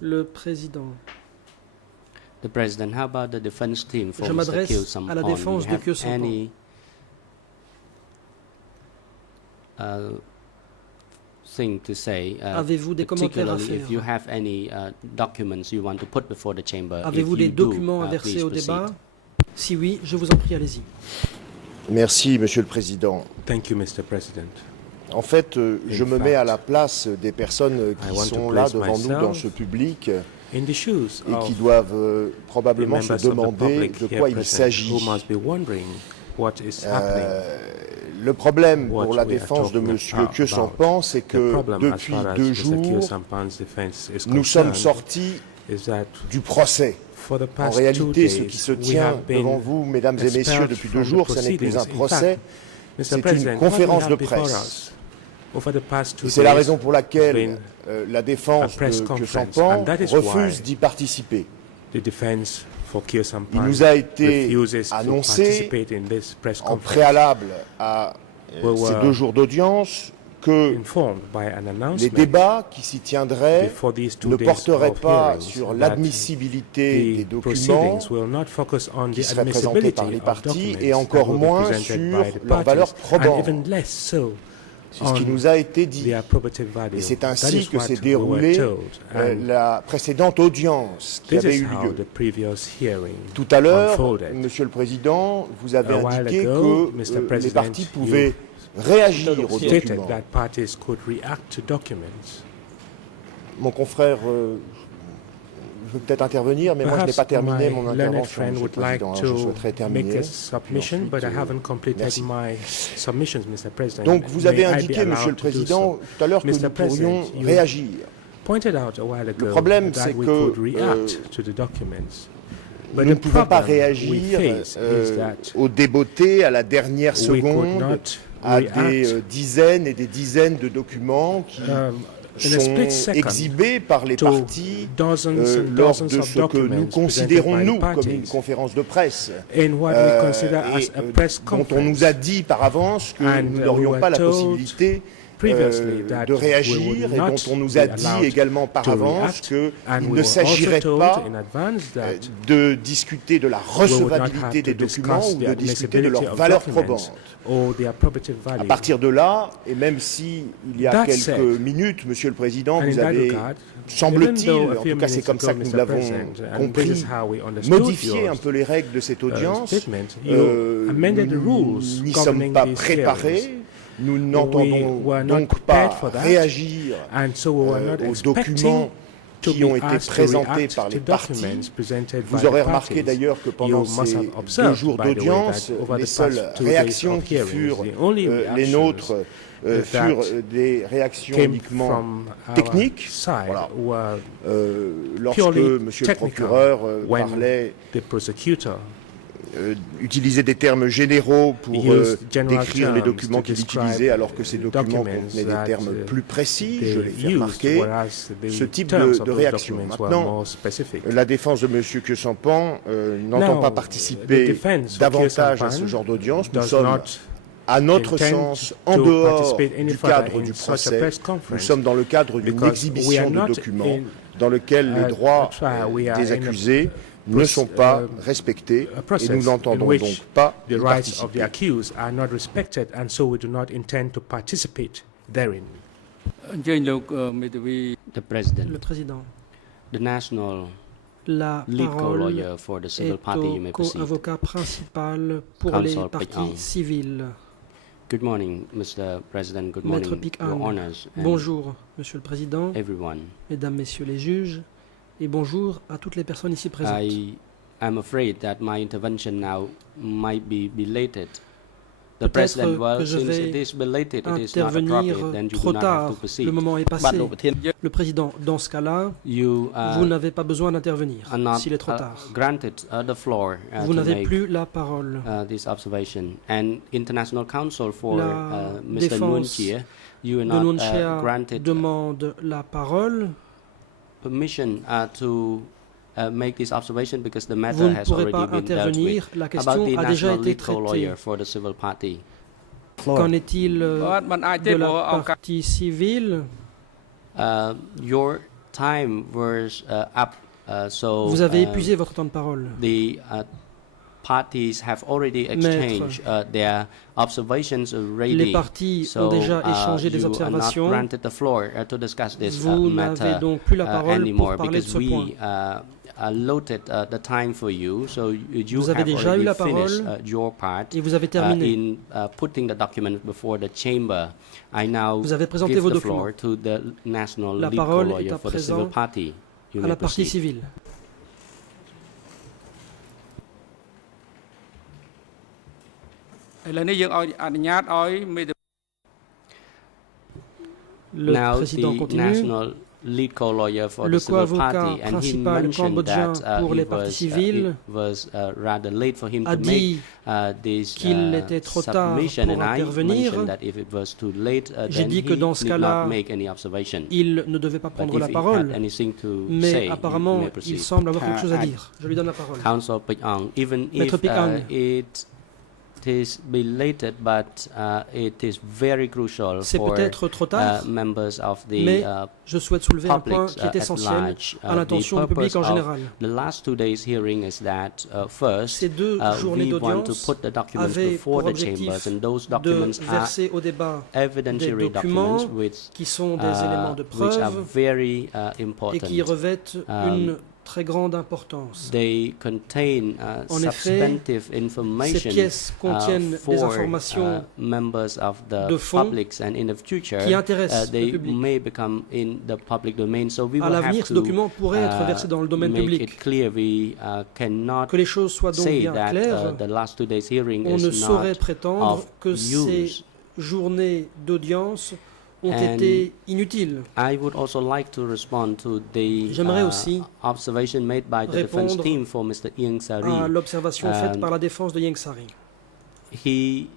Le président. The President, how about the defense team for Je m'adresse à la défense de Khieu Samphan. Thing to say, Avez-vous des commentaires à faire? If you have any documents you want to put before the chamber. Avez-vous des documents à verser au débat? Si oui, je vous en prie, allez-y. Merci, Monsieur le Président. Thank you, Mr. President. En fait, je me mets à la place des personnes qui sont là devant nous dans ce public et qui doivent probablement se demander de quoi il s'agit. Le problème pour la défense de M. Khieu Samphan, c'est que depuis 2 jours, nous sommes sortis du procès. En réalité, ce qui se tient devant vous, mesdames et messieurs, depuis 2 jours, ce n'est plus un procès, c'est une conférence de presse. Et c'est la raison pour laquelle la défense de Khieu Samphan refuse d'y participer. Il nous a été annoncé en préalable à ces 2 jours d'audience que les débats qui s'y tiendraient ne porteraient pas sur l'admissibilité des documents qui seraient présentés par les partis et encore moins sur leur valeur probante. C'est ce qui nous a été dit. Et c'est ainsi que s'est déroulée la précédente audience qui avait eu lieu. Tout à l'heure, Monsieur le Président, vous avez indiqué que les partis pouvaient réagir aux documents. Mon confrère veut peut-être intervenir, mais moi je n'ai pas terminé mon intervention, Monsieur le Président. Je souhaiterais terminer. Merci. Donc vous avez indiqué, Monsieur le Président, tout à l'heure que nous pourrions réagir. Le problème, c'est que nous ne pouvons pas réagir au débeauté, à la dernière seconde, à des dizaines et des dizaines de documents qui sont exhibés par les partis lors de ce que nous considérons, nous, comme une conférence de presse, et dont on nous a dit par avance que nous n'aurions pas la possibilité de réagir et dont on nous a dit également par avance qu'il ne s'agirait pas de discuter de la recevabilité des documents ou de discuter de leur valeur probante. À partir de là, et même si il y a quelques minutes, Monsieur le Président, vous avez, semble-t-il, en tout cas c'est comme ça que nous l'avons compris, modifié un peu les règles de cette audience. Nous n'y sommes pas préparés. Nous n'entendons donc pas réagir aux documents qui ont été présentés par les partis. Vous aurez remarqué d'ailleurs que pendant ces 2 jours d'audience, les seules réactions qui furent les nôtres furent des réactions uniquement techniques. Voilà. Lorsque Monsieur le procureur parlait, utiliser des termes généraux pour décrire les documents qu'il utilisait, alors que ces documents contenaient des termes plus précis, je l'ai fait remarquer, ce type de réaction. Maintenant, la défense de M. Kesampan n'entend pas participer davantage à ce genre d'audience. Nous sommes, à notre sens, en dehors du cadre du procès. Nous sommes dans le cadre d'une exhibition de documents dans lequel les droits des accusés ne sont pas respectés et nous n'entendons donc pas y participer. Le président. The national La lead parole co-lawyer for the civil party, you may est au proceed. co-avocat principal pour les partis civils. Good morning, Mr. President. Good Maître morning, Pic Your Ang. Honors, and Bonjour, Monsieur le Président, everyone. Mesdames, Messieurs les juges, et bonjour à toutes les personnes ici présentes. I am afraid that my intervention now might be belated. The President, well, que je since vais it is belated, it is not intervenir appropriate, then you trop do not have tard. to proceed. Le moment est passé. Le Président, dans ce cas-là, vous n'avez pas besoin d'intervenir s'il est trop tard. Granted the floor Vous to n'avez make plus la parole. This observation. And International Council for La Mr. défense Nunchia, you are de not Nunchia granted demande la parole. permission to make this observation because the Vous matter ne has pourrez already pas been dealt intervenir. with. La About question the a déjà national été lead traitée. co-lawyer for the civil party. Qu'en est-il de la partie civile? Your time was up, so Vous avez épuisé votre temps de parole. the parties have already exchanged their observations already. Les partis ont déjà échangé des observations. You are not granted the floor to discuss this Vous matter n'avez donc plus la parole anymore pour parler de because ce point. we allotted the time for you, so you Vous avez have déjà eu already la parole finished your part et vous avez terminé. in putting the document before the chamber. I now Vous avez présenté give vos the documents. floor to the national La lead parole est co-lawyer à for the civil présent party. You à may la partie proceed. civile. Le Now président the continue. national lead co-lawyer for Le the civil co-avocat party, and he principal mentioned cambodgien that pour les it partis civils was rather late for him a to dit make this qu'il était trop tard submission, pour and I intervenir. mentioned that if it was too late, J'ai then dit que he dans ce did cas-là, not make any observation. il ne devait pas But prendre if la he parole, had anything to mais say, you apparemment, may il proceed. semble avoir quelque chose à dire. Je lui donne la parole. Council Pic Ang, even Maître if Pic Ang. it is belated, but it is very crucial C'est for peut-être trop tard, members of the mais je souhaite soulever un point public qui est at essentiel large. à l'attention du public en général. The last 2 days hearing is that first Ces 2 journées we want to d'audience put the documents avaient before pour the chambers, objectif and those de documents are verser au débat des evidentiary documents documents which qui sont des éléments de which are preuve very et important. qui revêtent une très grande importance. They contain En effet, substantive ces information pièces contiennent des for informations members of the de fond public, and in the future qui intéressent le they public. may become in the public domain. So we À will l'avenir, have ce to document pourrait être versé dans le domaine make public. it clear we cannot Que les choses soient donc say bien that claires. the last 2 days hearing On is ne saurait not prétendre of que ces use. journées d'audience ont And été inutiles. I would also like to respond to the J'aimerais aussi observation made by the defense répondre team for Mr. Ieng à Sari. l'observation faite par la défense de Ieng Sari. He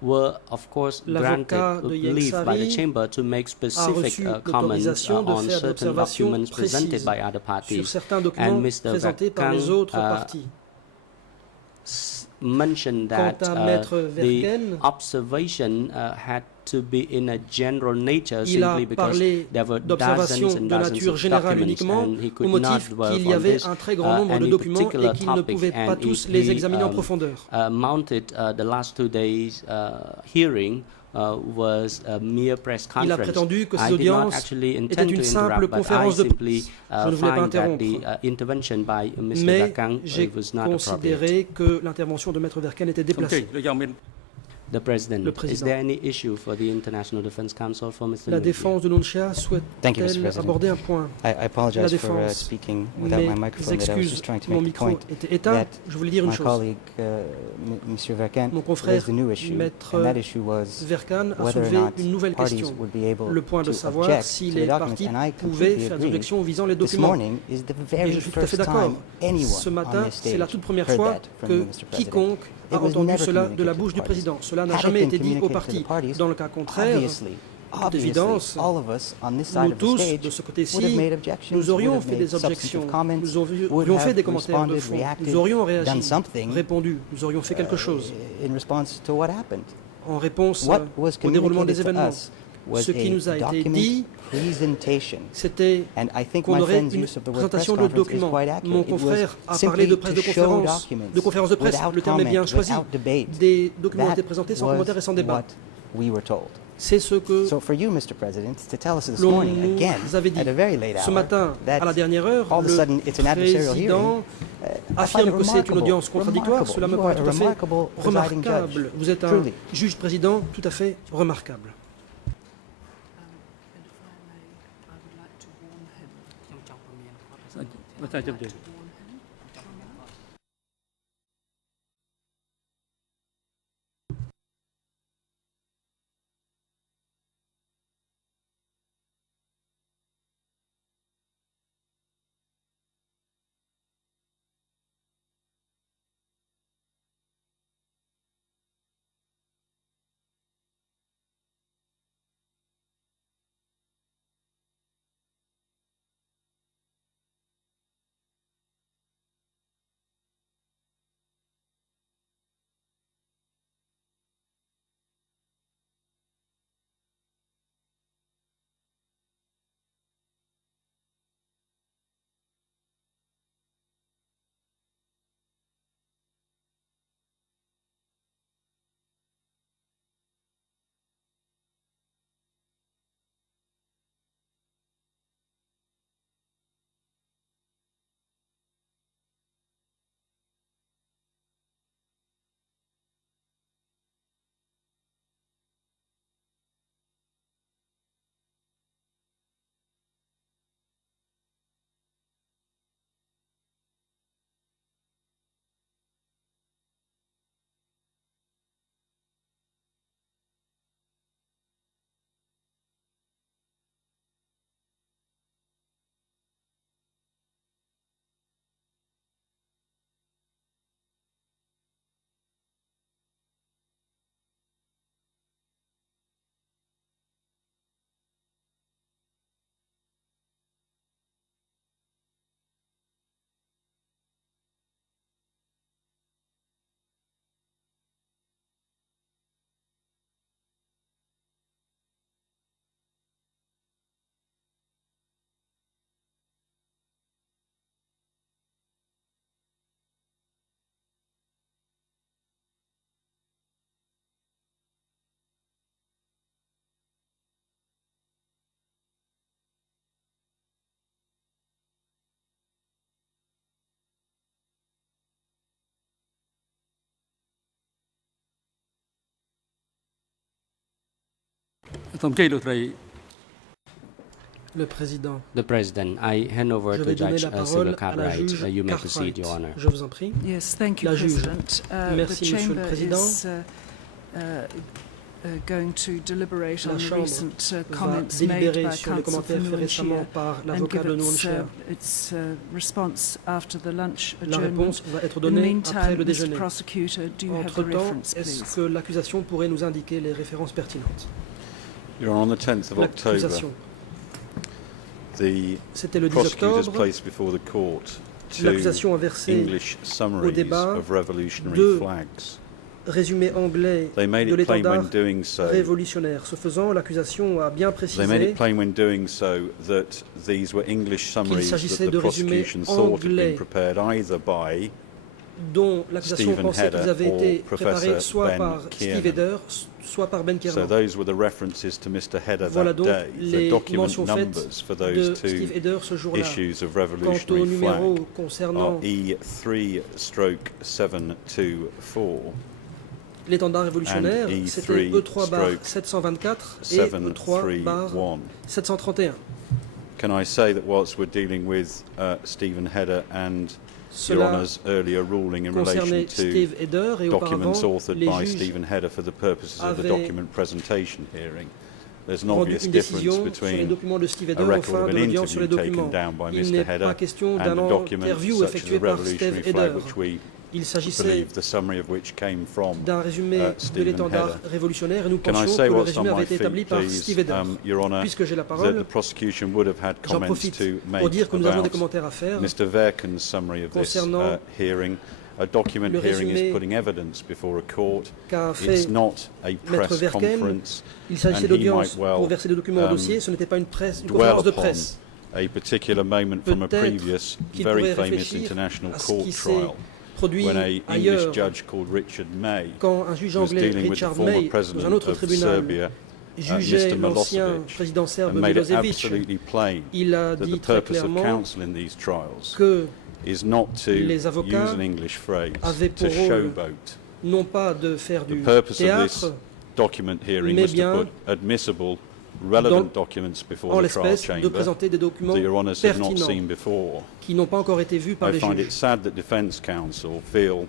were of course granted L'avocat de Ieng leave by the Sari chamber to make a specific reçu comments l'autorisation de on faire certain d'observations documents presented précises by other sur parties. certains And documents Mr. présentés par les Vakang, autres partis. mentioned that Quant à Maître the Verken, observation had to be in a general nature il a simply because parlé there were d'observation dozens and de dozens nature of générale documents, uniquement, and he au could not motif dwell qu'il y on avait this un très grand nombre de any documents et particular qu'il ne topic, pouvait pas and tous he, les examiner en profondeur. Mounted the last 2 days hearing was a mere press conference. Il a prétendu que ces I did not audiences actually étaient intend une to simple interrupt, but I conférence de simply presse. Je ne voulais pas find that interrompre. the intervention by Mr. Mais Verken j'ai was not appropriate. considéré que l'intervention de Maître Verken était déplacée. The President, Le Président. is there any issue for the International Defense Council for Mr. La Nunchia? défense de Nunchia Thank you, Mr. souhaite-t-elle President. aborder un point? I La apologize for défense. speaking without my microphone, but I was Excuses, just trying to mon make the micro point était éteint. that Je voulais dire une my chose. colleague, Monsieur Verken, Mon confrère, raised a new issue, Maître and that issue was Verken a whether or soulevé not une nouvelle parties question. would be able Le point de to savoir object si to les the documents, parties and I pouvaient completely faire des agree. objections visant les This documents. morning is the Et very je suis tout à fait first d'accord. time anyone Ce on matin, this c'est la stage toute première heard fois that from que you, Mr. President. quiconque a It was entendu never cela de communicated la to bouche the du parties. président. Cela n'a Had it jamais been été dit aux communicated to parties. the parties, Dans le cas contraire, toute évidence, all of us on this side nous of the tous, stage de ce would have côté-ci, made objections, nous aurions would have fait made des objections, substantive comments, nous would aurions fait have des commentaires de responded, fond, reacted, nous aurions done réagi, something, répondu, nous aurions fait quelque chose in response to what happened. en réponse What was au déroulement des communicated to événements. us was Ce qui nous a a été document dit, presentation. c'était And I think qu'on my aurait friend's une use of the word press présentation de conference is documents. quite accurate. Mon It was confrère a simply parlé de presse to de show conférence, documents de presse. without Le terme est bien comment, choisi. without debate. Des documents ont été That présentés sans was commentaire et sans débat. what we were told. C'est ce que So for you, Mr. President, to tell us this l'on morning again nous avait dit at a very late ce hour matin, that à la dernière heure, all of a le sudden it's an adversarial hearing, président I affirme find it que c'est une remarkable, audience contradictoire. remarkable. Cela me You paraît are a tout à fait remarkable presiding judge, remarquable. Vous êtes un truly. juge-président tout à fait remarquable. Le président. The President, I hand over Je to vais donner Judge la Sylvia parole à la Cartwright. juge You may Cartwright. proceed, Your Honor. Je vous en prie. Yes, thank you, La juge. President. Merci, the Monsieur le Chamber Président. is going to deliberate La on the Chambre recent va comments made délibérer by sur les Counsel for commentaires faits récemment Nunchia par and l'avocat give de Nunchia. its response after the lunch La adjournment. réponse va être In the donnée après meantime, le Mr. déjeuner. Prosecutor, do you have the Entre-temps, reference, est-ce please? que l'accusation pourrait nous indiquer les références pertinentes? You're on the 10th of October. L'accusation. The C'était le 10 prosecutors octobre. placed before the court L'accusation a to versé English au summaries débat of revolutionary deux flags. résumé anglais They made de it plain l'étendard when doing so. révolutionnaire. Ce faisant, l'accusation a bien They made précisé it plain when doing so that these were English summaries s'agissait that de the résumés prosecution thought had anglais been prepared either by dont l'accusation Stephen pensait qu'ils Hedder avaient or été Professor préparés soit Ben par Kiernan. Steve Hedder, soit par Ben So Kiernan. those were the references to Mr. Hedder Voilà that donc day. The les document mentions faites numbers for de those Steve two Hedder ce jour-là. issues of Quant au revolutionary numéro flag concernant are E3/724 l'étendard révolutionnaire, and c'était E3/724 et E3/731. E3/731. Can I say that whilst we're dealing with Stephen Hedder and Your Cela Honour's earlier ruling in relation concernait to Steve Hedder et auparavant, documents authored les by juges Stephen Hedder for the purposes of the avaient document presentation hearing, there's an rendu obvious une difference décision sur les between documents de Steve a Hedder au record fin of de an l'audience sur les interview documents. taken down by Il Mr. n'est Hedder pas question and d'un a document interview such as effectué the par Steve revolutionary Hedder. flag, which we Il s'agissait believe the summary of which came from d'un résumé de Stephen l'étendard Hedder. révolutionnaire et nous Can I pensions say que le what's on résumé my avait été feet, établi par please, Steve Hedder. Your Honour, Puisque j'ai la that parole, the prosecution would have had j'en comments profite to pour make dire que nous avons des about commentaires à faire Mr. Verken's summary of this concernant hearing. A document le hearing is résumé putting evidence before a court. qu'a It's fait not a Maître press Verken. conference. Il s'agissait and he d'audience might well, pour verser des documents au dossier, ce n'était pas une dwell conférence de upon presse. a particular moment from a Peut-être previous qu'il very pourrait famous réfléchir international à ce court qui s'est trial produit when a English ailleurs judge called Richard May quand un juge was anglais, dealing with the Richard former May, dans un president autre of tribunal, Serbia, jugeait Mr. l'ancien Milosevic, président serbe and made it Milosevic. absolutely plain Il a that dit the très purpose of clairement counsel in these trials que is not to les avocats use an English phrase, avaient to pour rôle showboat. non pas de faire The du purpose of this théâtre, document hearing mais was to bien put admissible, relevant documents before en the trial l'espèce de chamber présenter des documents that Your Honours have not pertinents seen before. qui n'ont pas encore été vus par I les find it juges. sad that defence counsel feel,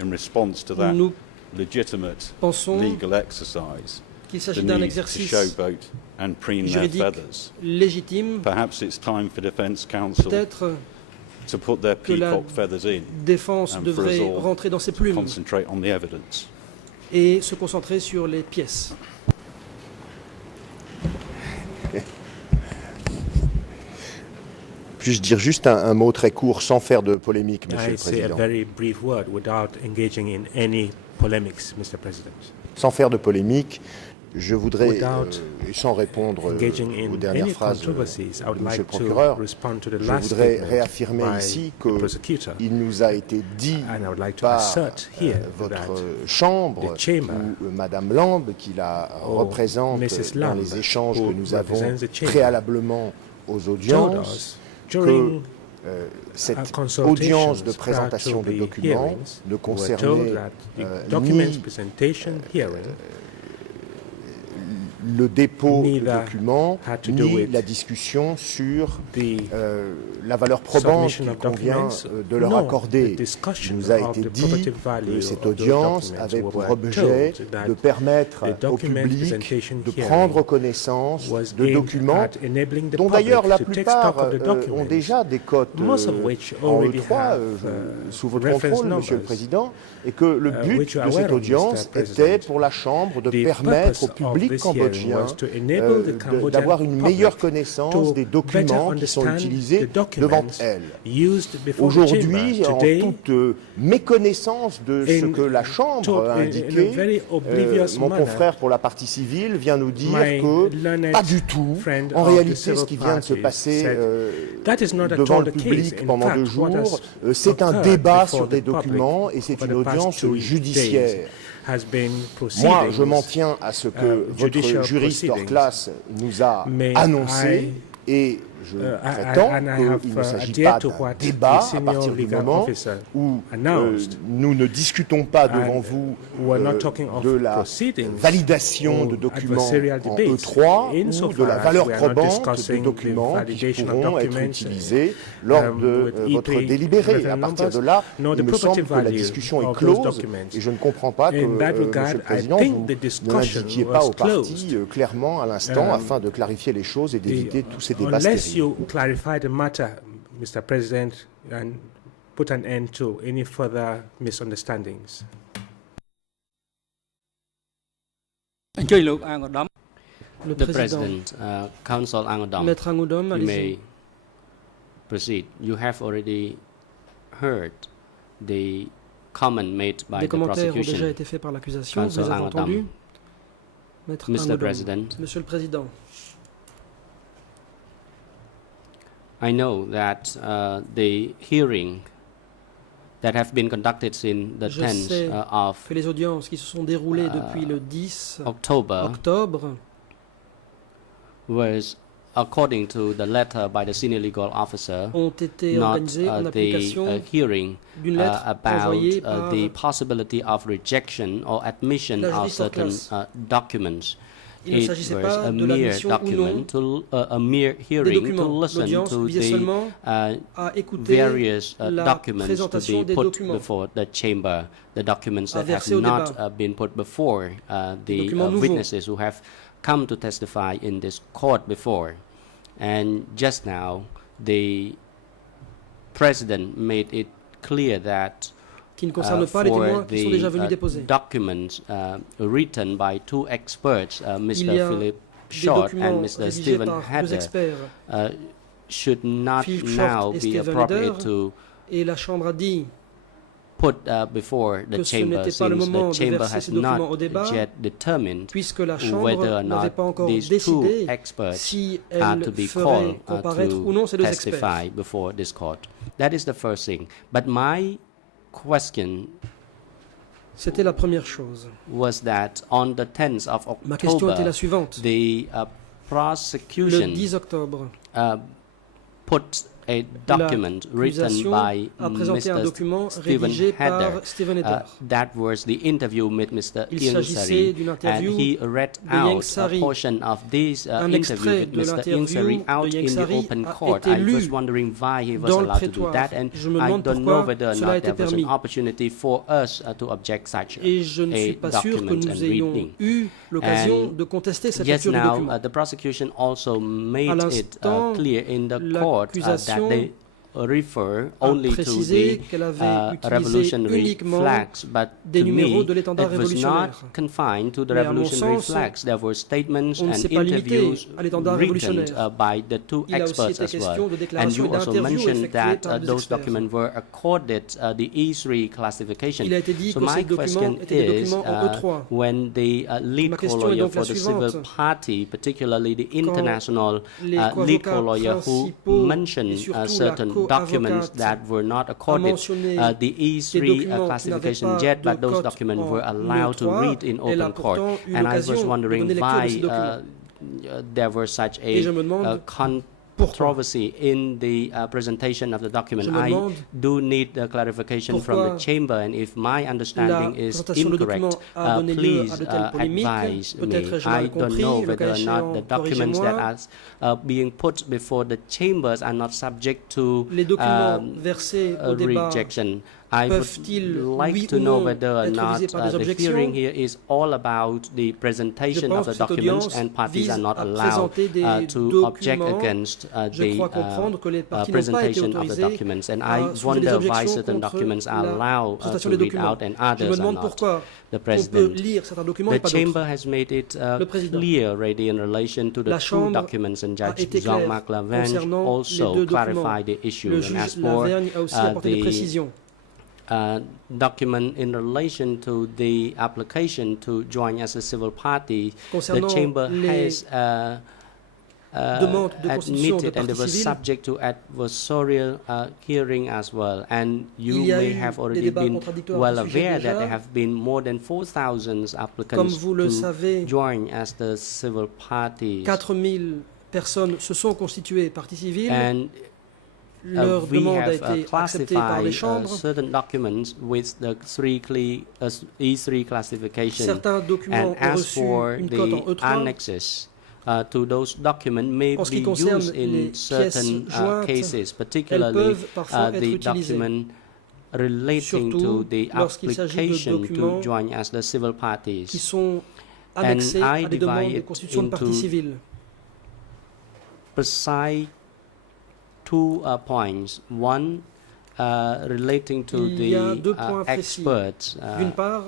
in response to that Nous legitimate pensons legal exercise, qu'il the s'agit d'un need to exercice showboat and preen their juridique feathers. légitime. Perhaps it's time for defence counsel Peut-être to put their que la peacock feathers in défense and for us devrait all rentrer dans ses plumes concentrate on the evidence. et se concentrer sur les pièces. Puis-je dire juste un mot très court, sans faire de polémique, Monsieur le Président. Sans faire de polémique, je voudrais, et sans répondre aux dernières phrases de Monsieur le procureur, je voudrais réaffirmer ici qu'il nous a été dit par votre chambre ou Madame Lamb, qui la représente dans les échanges que nous avons préalablement aux audiences, que cette audience de présentation de documents ne concernait ni le dépôt de documents, ni la discussion sur la valeur probante qu'il convient de leur accorder. Il nous a été dit que cette audience avait pour objet de permettre au public de prendre connaissance de documents dont d'ailleurs la plupart ont déjà des cotes en E3 sous votre contrôle, Monsieur le Président, et que le but de cette audience était pour la Chambre de permettre au public cambodgien d'avoir une meilleure connaissance des documents qui sont utilisés devant elle. Aujourd'hui, en toute méconnaissance de ce que la Chambre a indiqué, mon confrère pour la partie civile vient nous dire que pas du tout. En réalité, ce qui vient de se passer devant le public pendant 2 jours, c'est un débat sur des documents et c'est une audience judiciaire. Moi, je m'en tiens à ce que votre juriste hors classe nous a annoncé et je prétends qu'il ne s'agit pas d'un débat à partir du moment où nous ne discutons pas devant vous de la validation de documents en E3 ou de la valeur probante des documents qui pourront être utilisés lors de votre délibéré. À partir de là, il me semble que la discussion est close et je ne comprends pas que, Monsieur le Président, vous ne l'indiquiez pas aux parties clairement à l'instant afin de clarifier les choses et d'éviter tous ces débats stériles. You clarify the matter, Mr. President, and put an end to any further misunderstandings. The President, Counsel Angodom, Maître Angodom, you may proceed. You have already heard the comment made by Des the commentaires ont déjà prosecution. été faits par l'accusation. Vous Counsel les avez Angadam. entendus? Maître Mr. Angadam. President, Monsieur le Président, I know that the hearing that have been conducted in the je 10th sais of que les audiences qui se sont déroulées depuis le 10 October octobre was, according to the letter by the senior legal officer, ont été not organisées en the application hearing d'une lettre about envoyée par the possibility of rejection or admission la of justice hors certain classe. documents. Il ne It s'agissait was pas a de mere l'admission ou non document, a mere des hearing to documents. listen L'audience to visait the seulement à écouter various la documents to présentation be des put documents, before the chamber, the documents à that have verser au not débat. been put before the documents nouveaux. witnesses who have come to testify in this court before. And just now, the President made it clear that qui ne concerne pas les témoins for qui sont déjà venus the déposer. documents written by two experts, Il Mr. y a Philip des Short documents and Mr. rédigés Stephen par deux Hatter, experts, should not Philip now Short et be Stephen appropriate Hatter, to et la Chambre a dit put before the que ce chamber, n'était pas le since moment the de chamber verser has ces documents au not débat, yet determined puisque la Chambre whether or n'avait not pas encore these two décidé experts si are elle to be ferait called comparaître ou non ces to deux experts. testify before this court. That is the first thing. But my question C'était la première chose. was that on the 10th of Ma question était October, la suivante. the Le prosecution 10 octobre, put a document written l'accusation by a présenté un Mr. document Stephen rédigé Hatter. par Stephen Hatter. That was the interview with Mr. Il Ian s'agissait Sari, d'une and interview he read de Ian out a Sari. portion of this Un interview extrait with de Mr. Ian l'interview Sari de out Ian in the Sari open a court. été I was lu wondering why he was dans le allowed to do prétoire. that, and Je me I demande don't pourquoi know whether or cela a not été there was permis. an opportunity for us to object such Et je ne suis a pas sûr que document nous and ayons reading. eu l'occasion And de contester cette Just lecture du now, document. the prosecution also À made it l'instant, clear in the court that l'accusation they refer a only to précisé the qu'elle avait utilisé revolutionary uniquement flags, but des to numéros me, de l'étendard it was révolutionnaire. not confined to the Mais à mon revolutionary sens, flags. There were statements on ne and s'est pas limité interviews à l'étendard written révolutionnaire. by the two Il a aussi experts été as question well. de And déclarations you et also d'interviews mentioned effectuées that par des those experts. documents were accorded the E3 classification. Il a été dit So que my ces documents question étaient des is, documents en E3. when the lead Ma question est co-lawyer donc la for the civil suivante. party, particularly the international les lead co-avocats co-lawyer who principaux et mentioned surtout certain la documents co-avocate that were not a accorded mentionné the des E3 documents classification qui n'avaient yet, pas but those de documents cote were en allowed to E3. read in Elle a open court. pourtant eu And I was l'occasion de wondering donner lecture de why ces documents. there were such Et je a me demande controversy in the presentation of the document. Je me I demande do need a clarification from the pourquoi chamber, and if my understanding is présentation de incorrect, documents a donné lieu please à de telles polémiques. advise me. Peut-être ai-je I mal don't compris, know le whether cas or not the échéant, documents that corrigez-moi. are being put before the chambers are not subject to Les documents versés au débat rejection. I would peuvent-ils, like oui to ou know non, whether or être not visés par des the objections? hearing here is all about the presentation Je of pense the que cette documents, audience and parties vise are not à allowed présenter des to object documents. against Je the crois comprendre que les parties n'ont pas été presentation of the autorisées documents. And à I soulever des wonder why objections certain contre documents are la allowed présentation to des read documents. out and Je me others are demande not. pourquoi The on peut President. lire certains documents et The pas chamber d'autres. has made it Le président. clear already in relation to the La two Chambre documents, and a Judge été claire Jean-Marc Lavange concernant les also deux documents. clarified the issue. Le And juge as for Lavergne a aussi apporté des the précisions. document in relation to the application to join as a civil party, the Concernant chamber les has demandes de constitution de admitted, and partie it was civile. subject to adversarial hearing as well. And you Il y a may eu have des already débats been contradictoires well à ce sujet aware that déjà. there have been more than 4,000 Comme applicants vous le to savez, join as the civil parties. 4000 personnes se sont constituées partie civile. And Leur we demande a have été acceptée par les classified chambres. certain documents with the E3 classification. Certains documents And ont as reçu for une cote en the E3. annexes to those documents may En ce qui be concerne used les in certain pièces jointes, cases, elles particularly peuvent parfois être the utilisées. document relating Surtout to the lorsqu'il s'agit de application to documents join as the civil qui parties. sont annexés I à des demandes de divide constitution de partie into civile. Precise two points. One relating to Il y a the deux points précis. experts D'une part,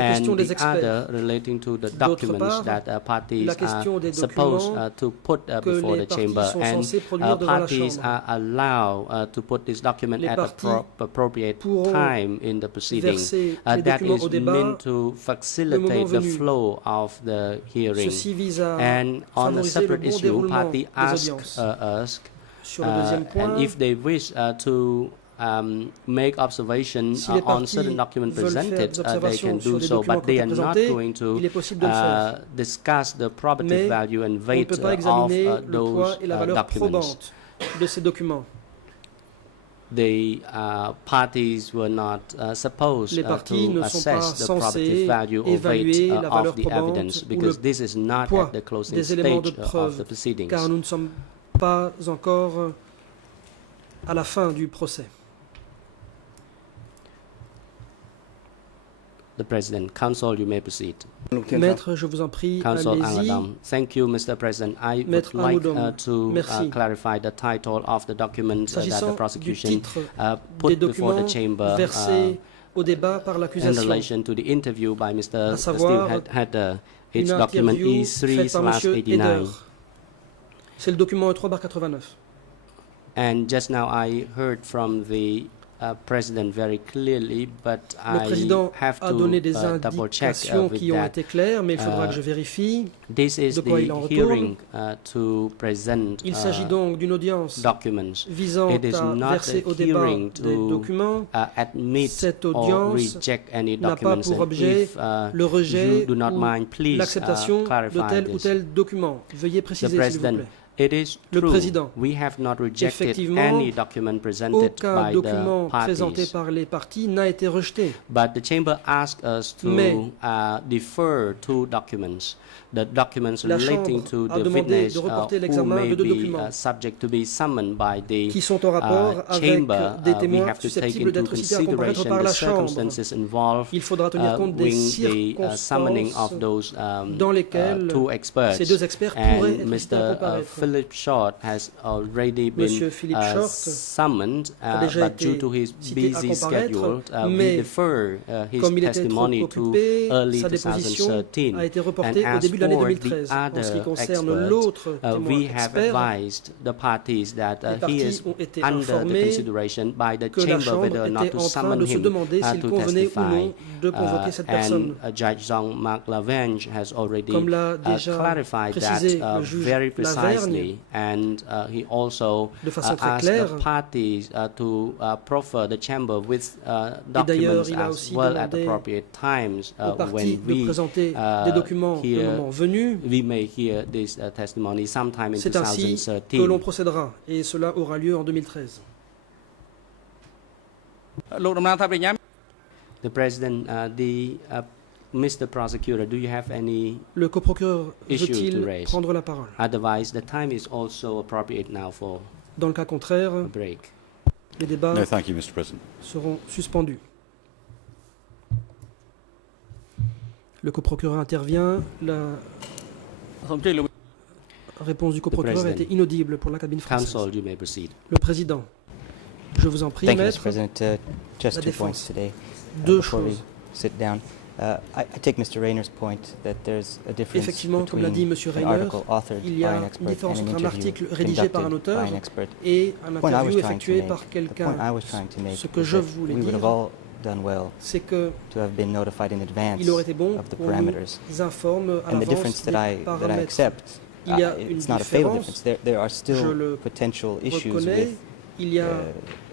and question des the experts. other relating to the D'autre documents part, that parties la question are des supposed documents to put que before les the chamber, parties sont and censées produire devant la parties Chambre. are allowed to put this document Les at parties appropriate pourront time in the proceeding. verser les That documents is au débat meant to le moment facilitate the venu. flow of the hearing. Ceci vise à And on a favoriser le separate bon issue, déroulement party des ask audiences. us, Sur le deuxième point, and if they wish to make observation si les on certain parties documents veulent faire presented, des they observations can sur do les so, documents but they qui are ont été not présentés, going to il est possible de le faire. discuss the probative Mais value and on ne weight peut pas of examiner le those poids et la valeur documents. probante de ces documents. The parties were not supposed Les parties to ne sont pas assess the probative censées value or évaluer weight la valeur of the probante evidence ou because le this is not poids at the closing des éléments de stage of preuve, the proceedings. car nous ne sommes pas encore à la fin du procès. The President, Counsel, you may proceed. Maître, je vous en prie, Counsel allez-y. Angadam. Thank you, Mr. President. I Maître would like Angadam, to merci. clarify the title of the document that the S'agissant du prosecution titre put des before the documents chamber versés au débat par in l'accusation, relation to the interview by Mr. à savoir Steve Hedder. It's une document interview faite par M. Eder. E3/89. C'est le document E3/89. And just now I heard from the President very clearly, but Le I président have a donné des to double check indications with qui ont that. été claires, mais il faudra que je vérifie This is de quoi the il en hearing retourne. to present Il s'agit donc d'une audience documents. visant It is à not verser a au débat hearing des to documents. admit Cette or audience reject any n'a pas documents. pour And objet if le rejet you do not ou mind, please l'acceptation de clarify tel ou this. tel document. Veuillez The préciser, s'il vous President, plaît. it is Le true. Président, We have not rejected effectivement, any document presented aucun by document the présenté parties. par les parties n'a été rejeté. But the chamber asked us to Mais defer two documents. The documents la relating Chambre to a the demandé witness de reporter who l'examen may de deux be documents subject to be summoned by the qui sont en rapport avec chamber. des We témoins have to take susceptibles into d'être cités à comparaître consideration par the la Chambre. circumstances involved Il faudra tenir compte des with the summoning of circonstances those dans lesquelles two experts. ces deux experts pourraient And être cités à Mr. comparaître. Philip Short has already been Monsieur Philippe Short summoned, a déjà but due été to his cité à busy comparaître, schedule, we mais defer his comme il était trop testimony to occupé, early sa déposition 2013. a été reportée And au as début de l'année for 2013. the En ce qui other concerne expert, l'autre témoin we have expert, advised the parties that les he parties is ont été under the informées consideration by the que la chamber Chambre whether or not était to en train summon de se him demander s'il to convenait ou testify. non de convoquer cette personne. And Judge Jean-Marc Lavergne has already Comme l'a déjà clarified that précisé le juge very Lavergne, precisely, and he also de façon très asked claire. the parties to proffer the chamber with d'ailleurs, documents il a as aussi well at demandé appropriate times aux parties when de we présenter des documents le moment venu. we may hear this testimony sometime in C'est ainsi 2013. que l'on procédera, et cela aura lieu en 2013. The President, Mr. Prosecutor, do you have any Le coprocureur issue to veut-il raise? prendre la parole? Otherwise, the time is also appropriate now for Dans le cas contraire, a break. les débats No, thank you, Mr. President. seront suspendus. Le coprocureur intervient. La réponse du coprocureur President. était inaudible pour la cabine française. Counsel, you may proceed. Le président, je vous en prie, Thank you, Mr. maître, President. Just la 2 points défense. today Deux before we choses. sit down. I take Mr. Rayner's point that there's a difference Effectivement, comme l'a dit between M. an Rayner, article authored il y by a an une expert différence and an entre un interview article rédigé par un conducted auteur by an expert. et un The point I was interview trying to effectué make, par the quelqu'un. point I was trying to make Ce que is je that voulais we would have dire, all done well c'est que to have been notified in advance il aurait été bon of the qu'on parameters. nous informe à And the l'avance difference des that I paramètres. accept, Il y a une it's not a fatal différence, difference. There are je still le potential issues reconnais, with il y a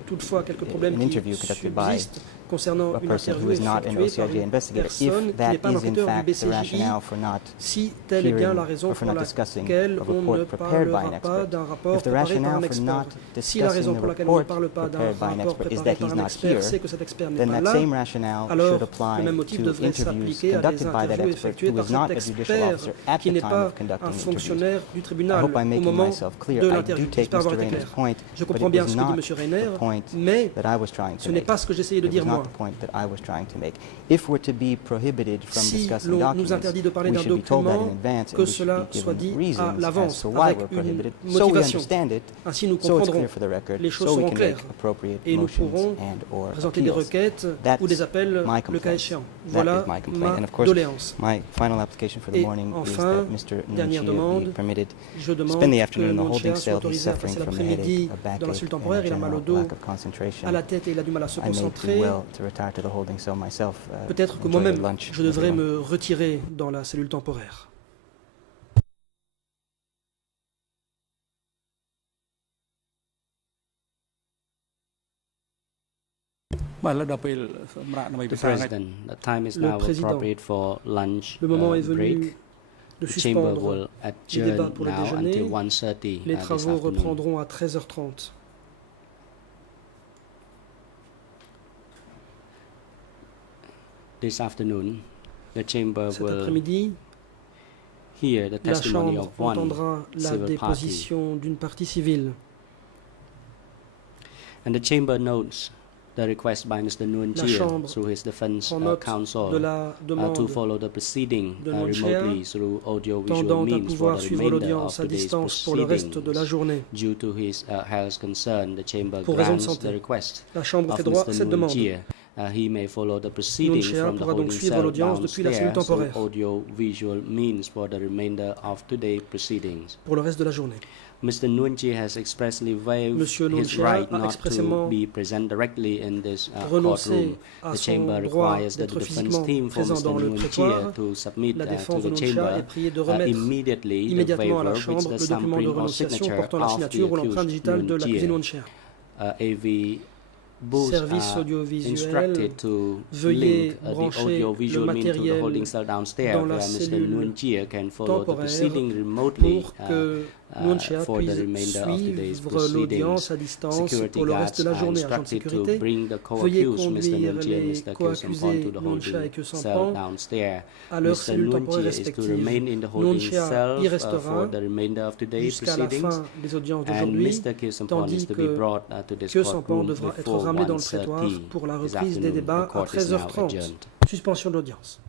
toutefois quelques problèmes an qui interview conducted by subsistent concernant a une person who interview is not an effectuée par OCIJ une investigator. personne If qui n'est that pas un is in enquêteur du fact the BCJI, rationale for not si telle est bien hearing la raison or for pour not discussing laquelle a on ne report prepared by an parlera pas expert, d'un rapport if the préparé par rationale un for expert, not si la raison discussing pour the laquelle on ne report parle pas d'un prepared by an rapport expert is préparé that par he's un not expert, here, c'est que cet expert n'est then pas that là, same rationale alors should le apply même motif to devrait interviews s'appliquer à des conducted by that interviews expert effectuées who par is not cet a judicial expert officer at qui the n'est time pas of conducting un the interviews. fonctionnaire du I tribunal hope I'm au making moment myself clear. de I do l'interview. take J'espère avoir Mr. été Rayner's clair. point, Je but comprends it bien was ce que dit not M. Rayner, the point mais that I was trying ce to n'est make. pas ce que j'essayais de It dire was not point. not the point that I was trying to make. If we're to be prohibited from Si discussing l'on documents, nous interdit de parler we d'un should be told that in document, advance que and we should cela be soit given dit à reasons as l'avance, to why avec we're une prohibited, so we motivation. understand it, Ainsi, nous so it's comprendrons, clear for the record, les choses so we seront can claires, make appropriate et nous motions pourrons and or présenter des appeals. requêtes That's ou des appels, my le cas complaint. échéant. That Voilà is my complaint. ma And of course, doléance. my final application for the Et morning is enfin, that Mr. dernière Nunchi be demande, permitted je to demande spend the que afternoon in the holding Nunchia soit cell. He's autorisé à suffering passer from a l'après-midi headache, a dans la backache, cellule and temporaire. a Il a mal au general dos, lack of concentration. à la tête et il a du mal à se I may do concentrer. well to retire to the holding cell myself. Peut-être que Enjoy your moi-même, lunch, je devrais everyone. me retirer dans la cellule temporaire. The President, the time is now appropriate for lunch Le moment est break. venu de The chamber suspendre will les débats adjourn pour le now déjeuner. until 1:30 Les this travaux afternoon. reprendront à 13h30. This afternoon, the chamber Cet will après-midi, hear the la testimony Chambre of one entendra la civil party. déposition d'une partie civile. And the chamber notes the request by Mr. Nguyen La Chia Chambre through his defense prend note counsel de la demande to follow the proceeding de Nguyen Chia remotely through audio-visual tendant à means for pouvoir the suivre remainder of l'audience à today's distance pour le reste de la proceedings. journée. Due to his health concern, the chamber Pour raison de grants santé, the request la Chambre of fait droit à Mr. cette Nguyen demande. Chia. He may follow the Nguyen proceedings Chia from the pourra donc holding suivre cell l'audience depuis la cellule downstairs through temporaire audio-visual means for the remainder of today's proceedings. pour le reste de la journée. Mr. Nguyen Chia has expressly waived Monsieur Nguyen his Chia right a not to expressément be present directly in this renoncé courtroom. à The son chamber droit requires that the d'être defense physiquement team for présent Mr. dans le Nguyen prétoire. Chia to submit La to défense de the Nguyen Chia chamber est priée de remettre immediately the immédiatement à la waiver Chambre with le the document de thumbprint or renonciation signature portant la of the signature ou l'empreinte accused digitale de Nguyen l'accusé Chia. Nguyen Chia. AV booths Service are audiovisuel, instructed to veuillez link the brancher audio-visual le means to the matériel holding cell downstairs dans la where Mr. cellule Nguyen Chia can follow the temporaire proceeding remotely pour que Nguyen Chia for the puisse remainder of today's suivre l'audience proceedings. à distance Security pour le reste de la guards are journée. Agents de instructed to sécurité, bring the veuillez co-accused, Mr. conduire Nguyen Chia and les Mr. Kyo Sampan, co-accusés to the Nguyen Chia et holding Kyo cell Sampan downstairs. à leur Mr. cellule Nguyen temporaire Chia is to respective. remain in the Nguyen holding Chia cell y restera for the remainder of today's jusqu'à la proceedings. fin des audiences And d'aujourd'hui, Mr. Kyo Sampan tandis is to be que brought to this Kyo Sampan courtroom devra être before ramené dans le prétoire 1:30 pour la this reprise des afternoon. débats The à court is now 13h30. adjourned. Suspension de l'audience.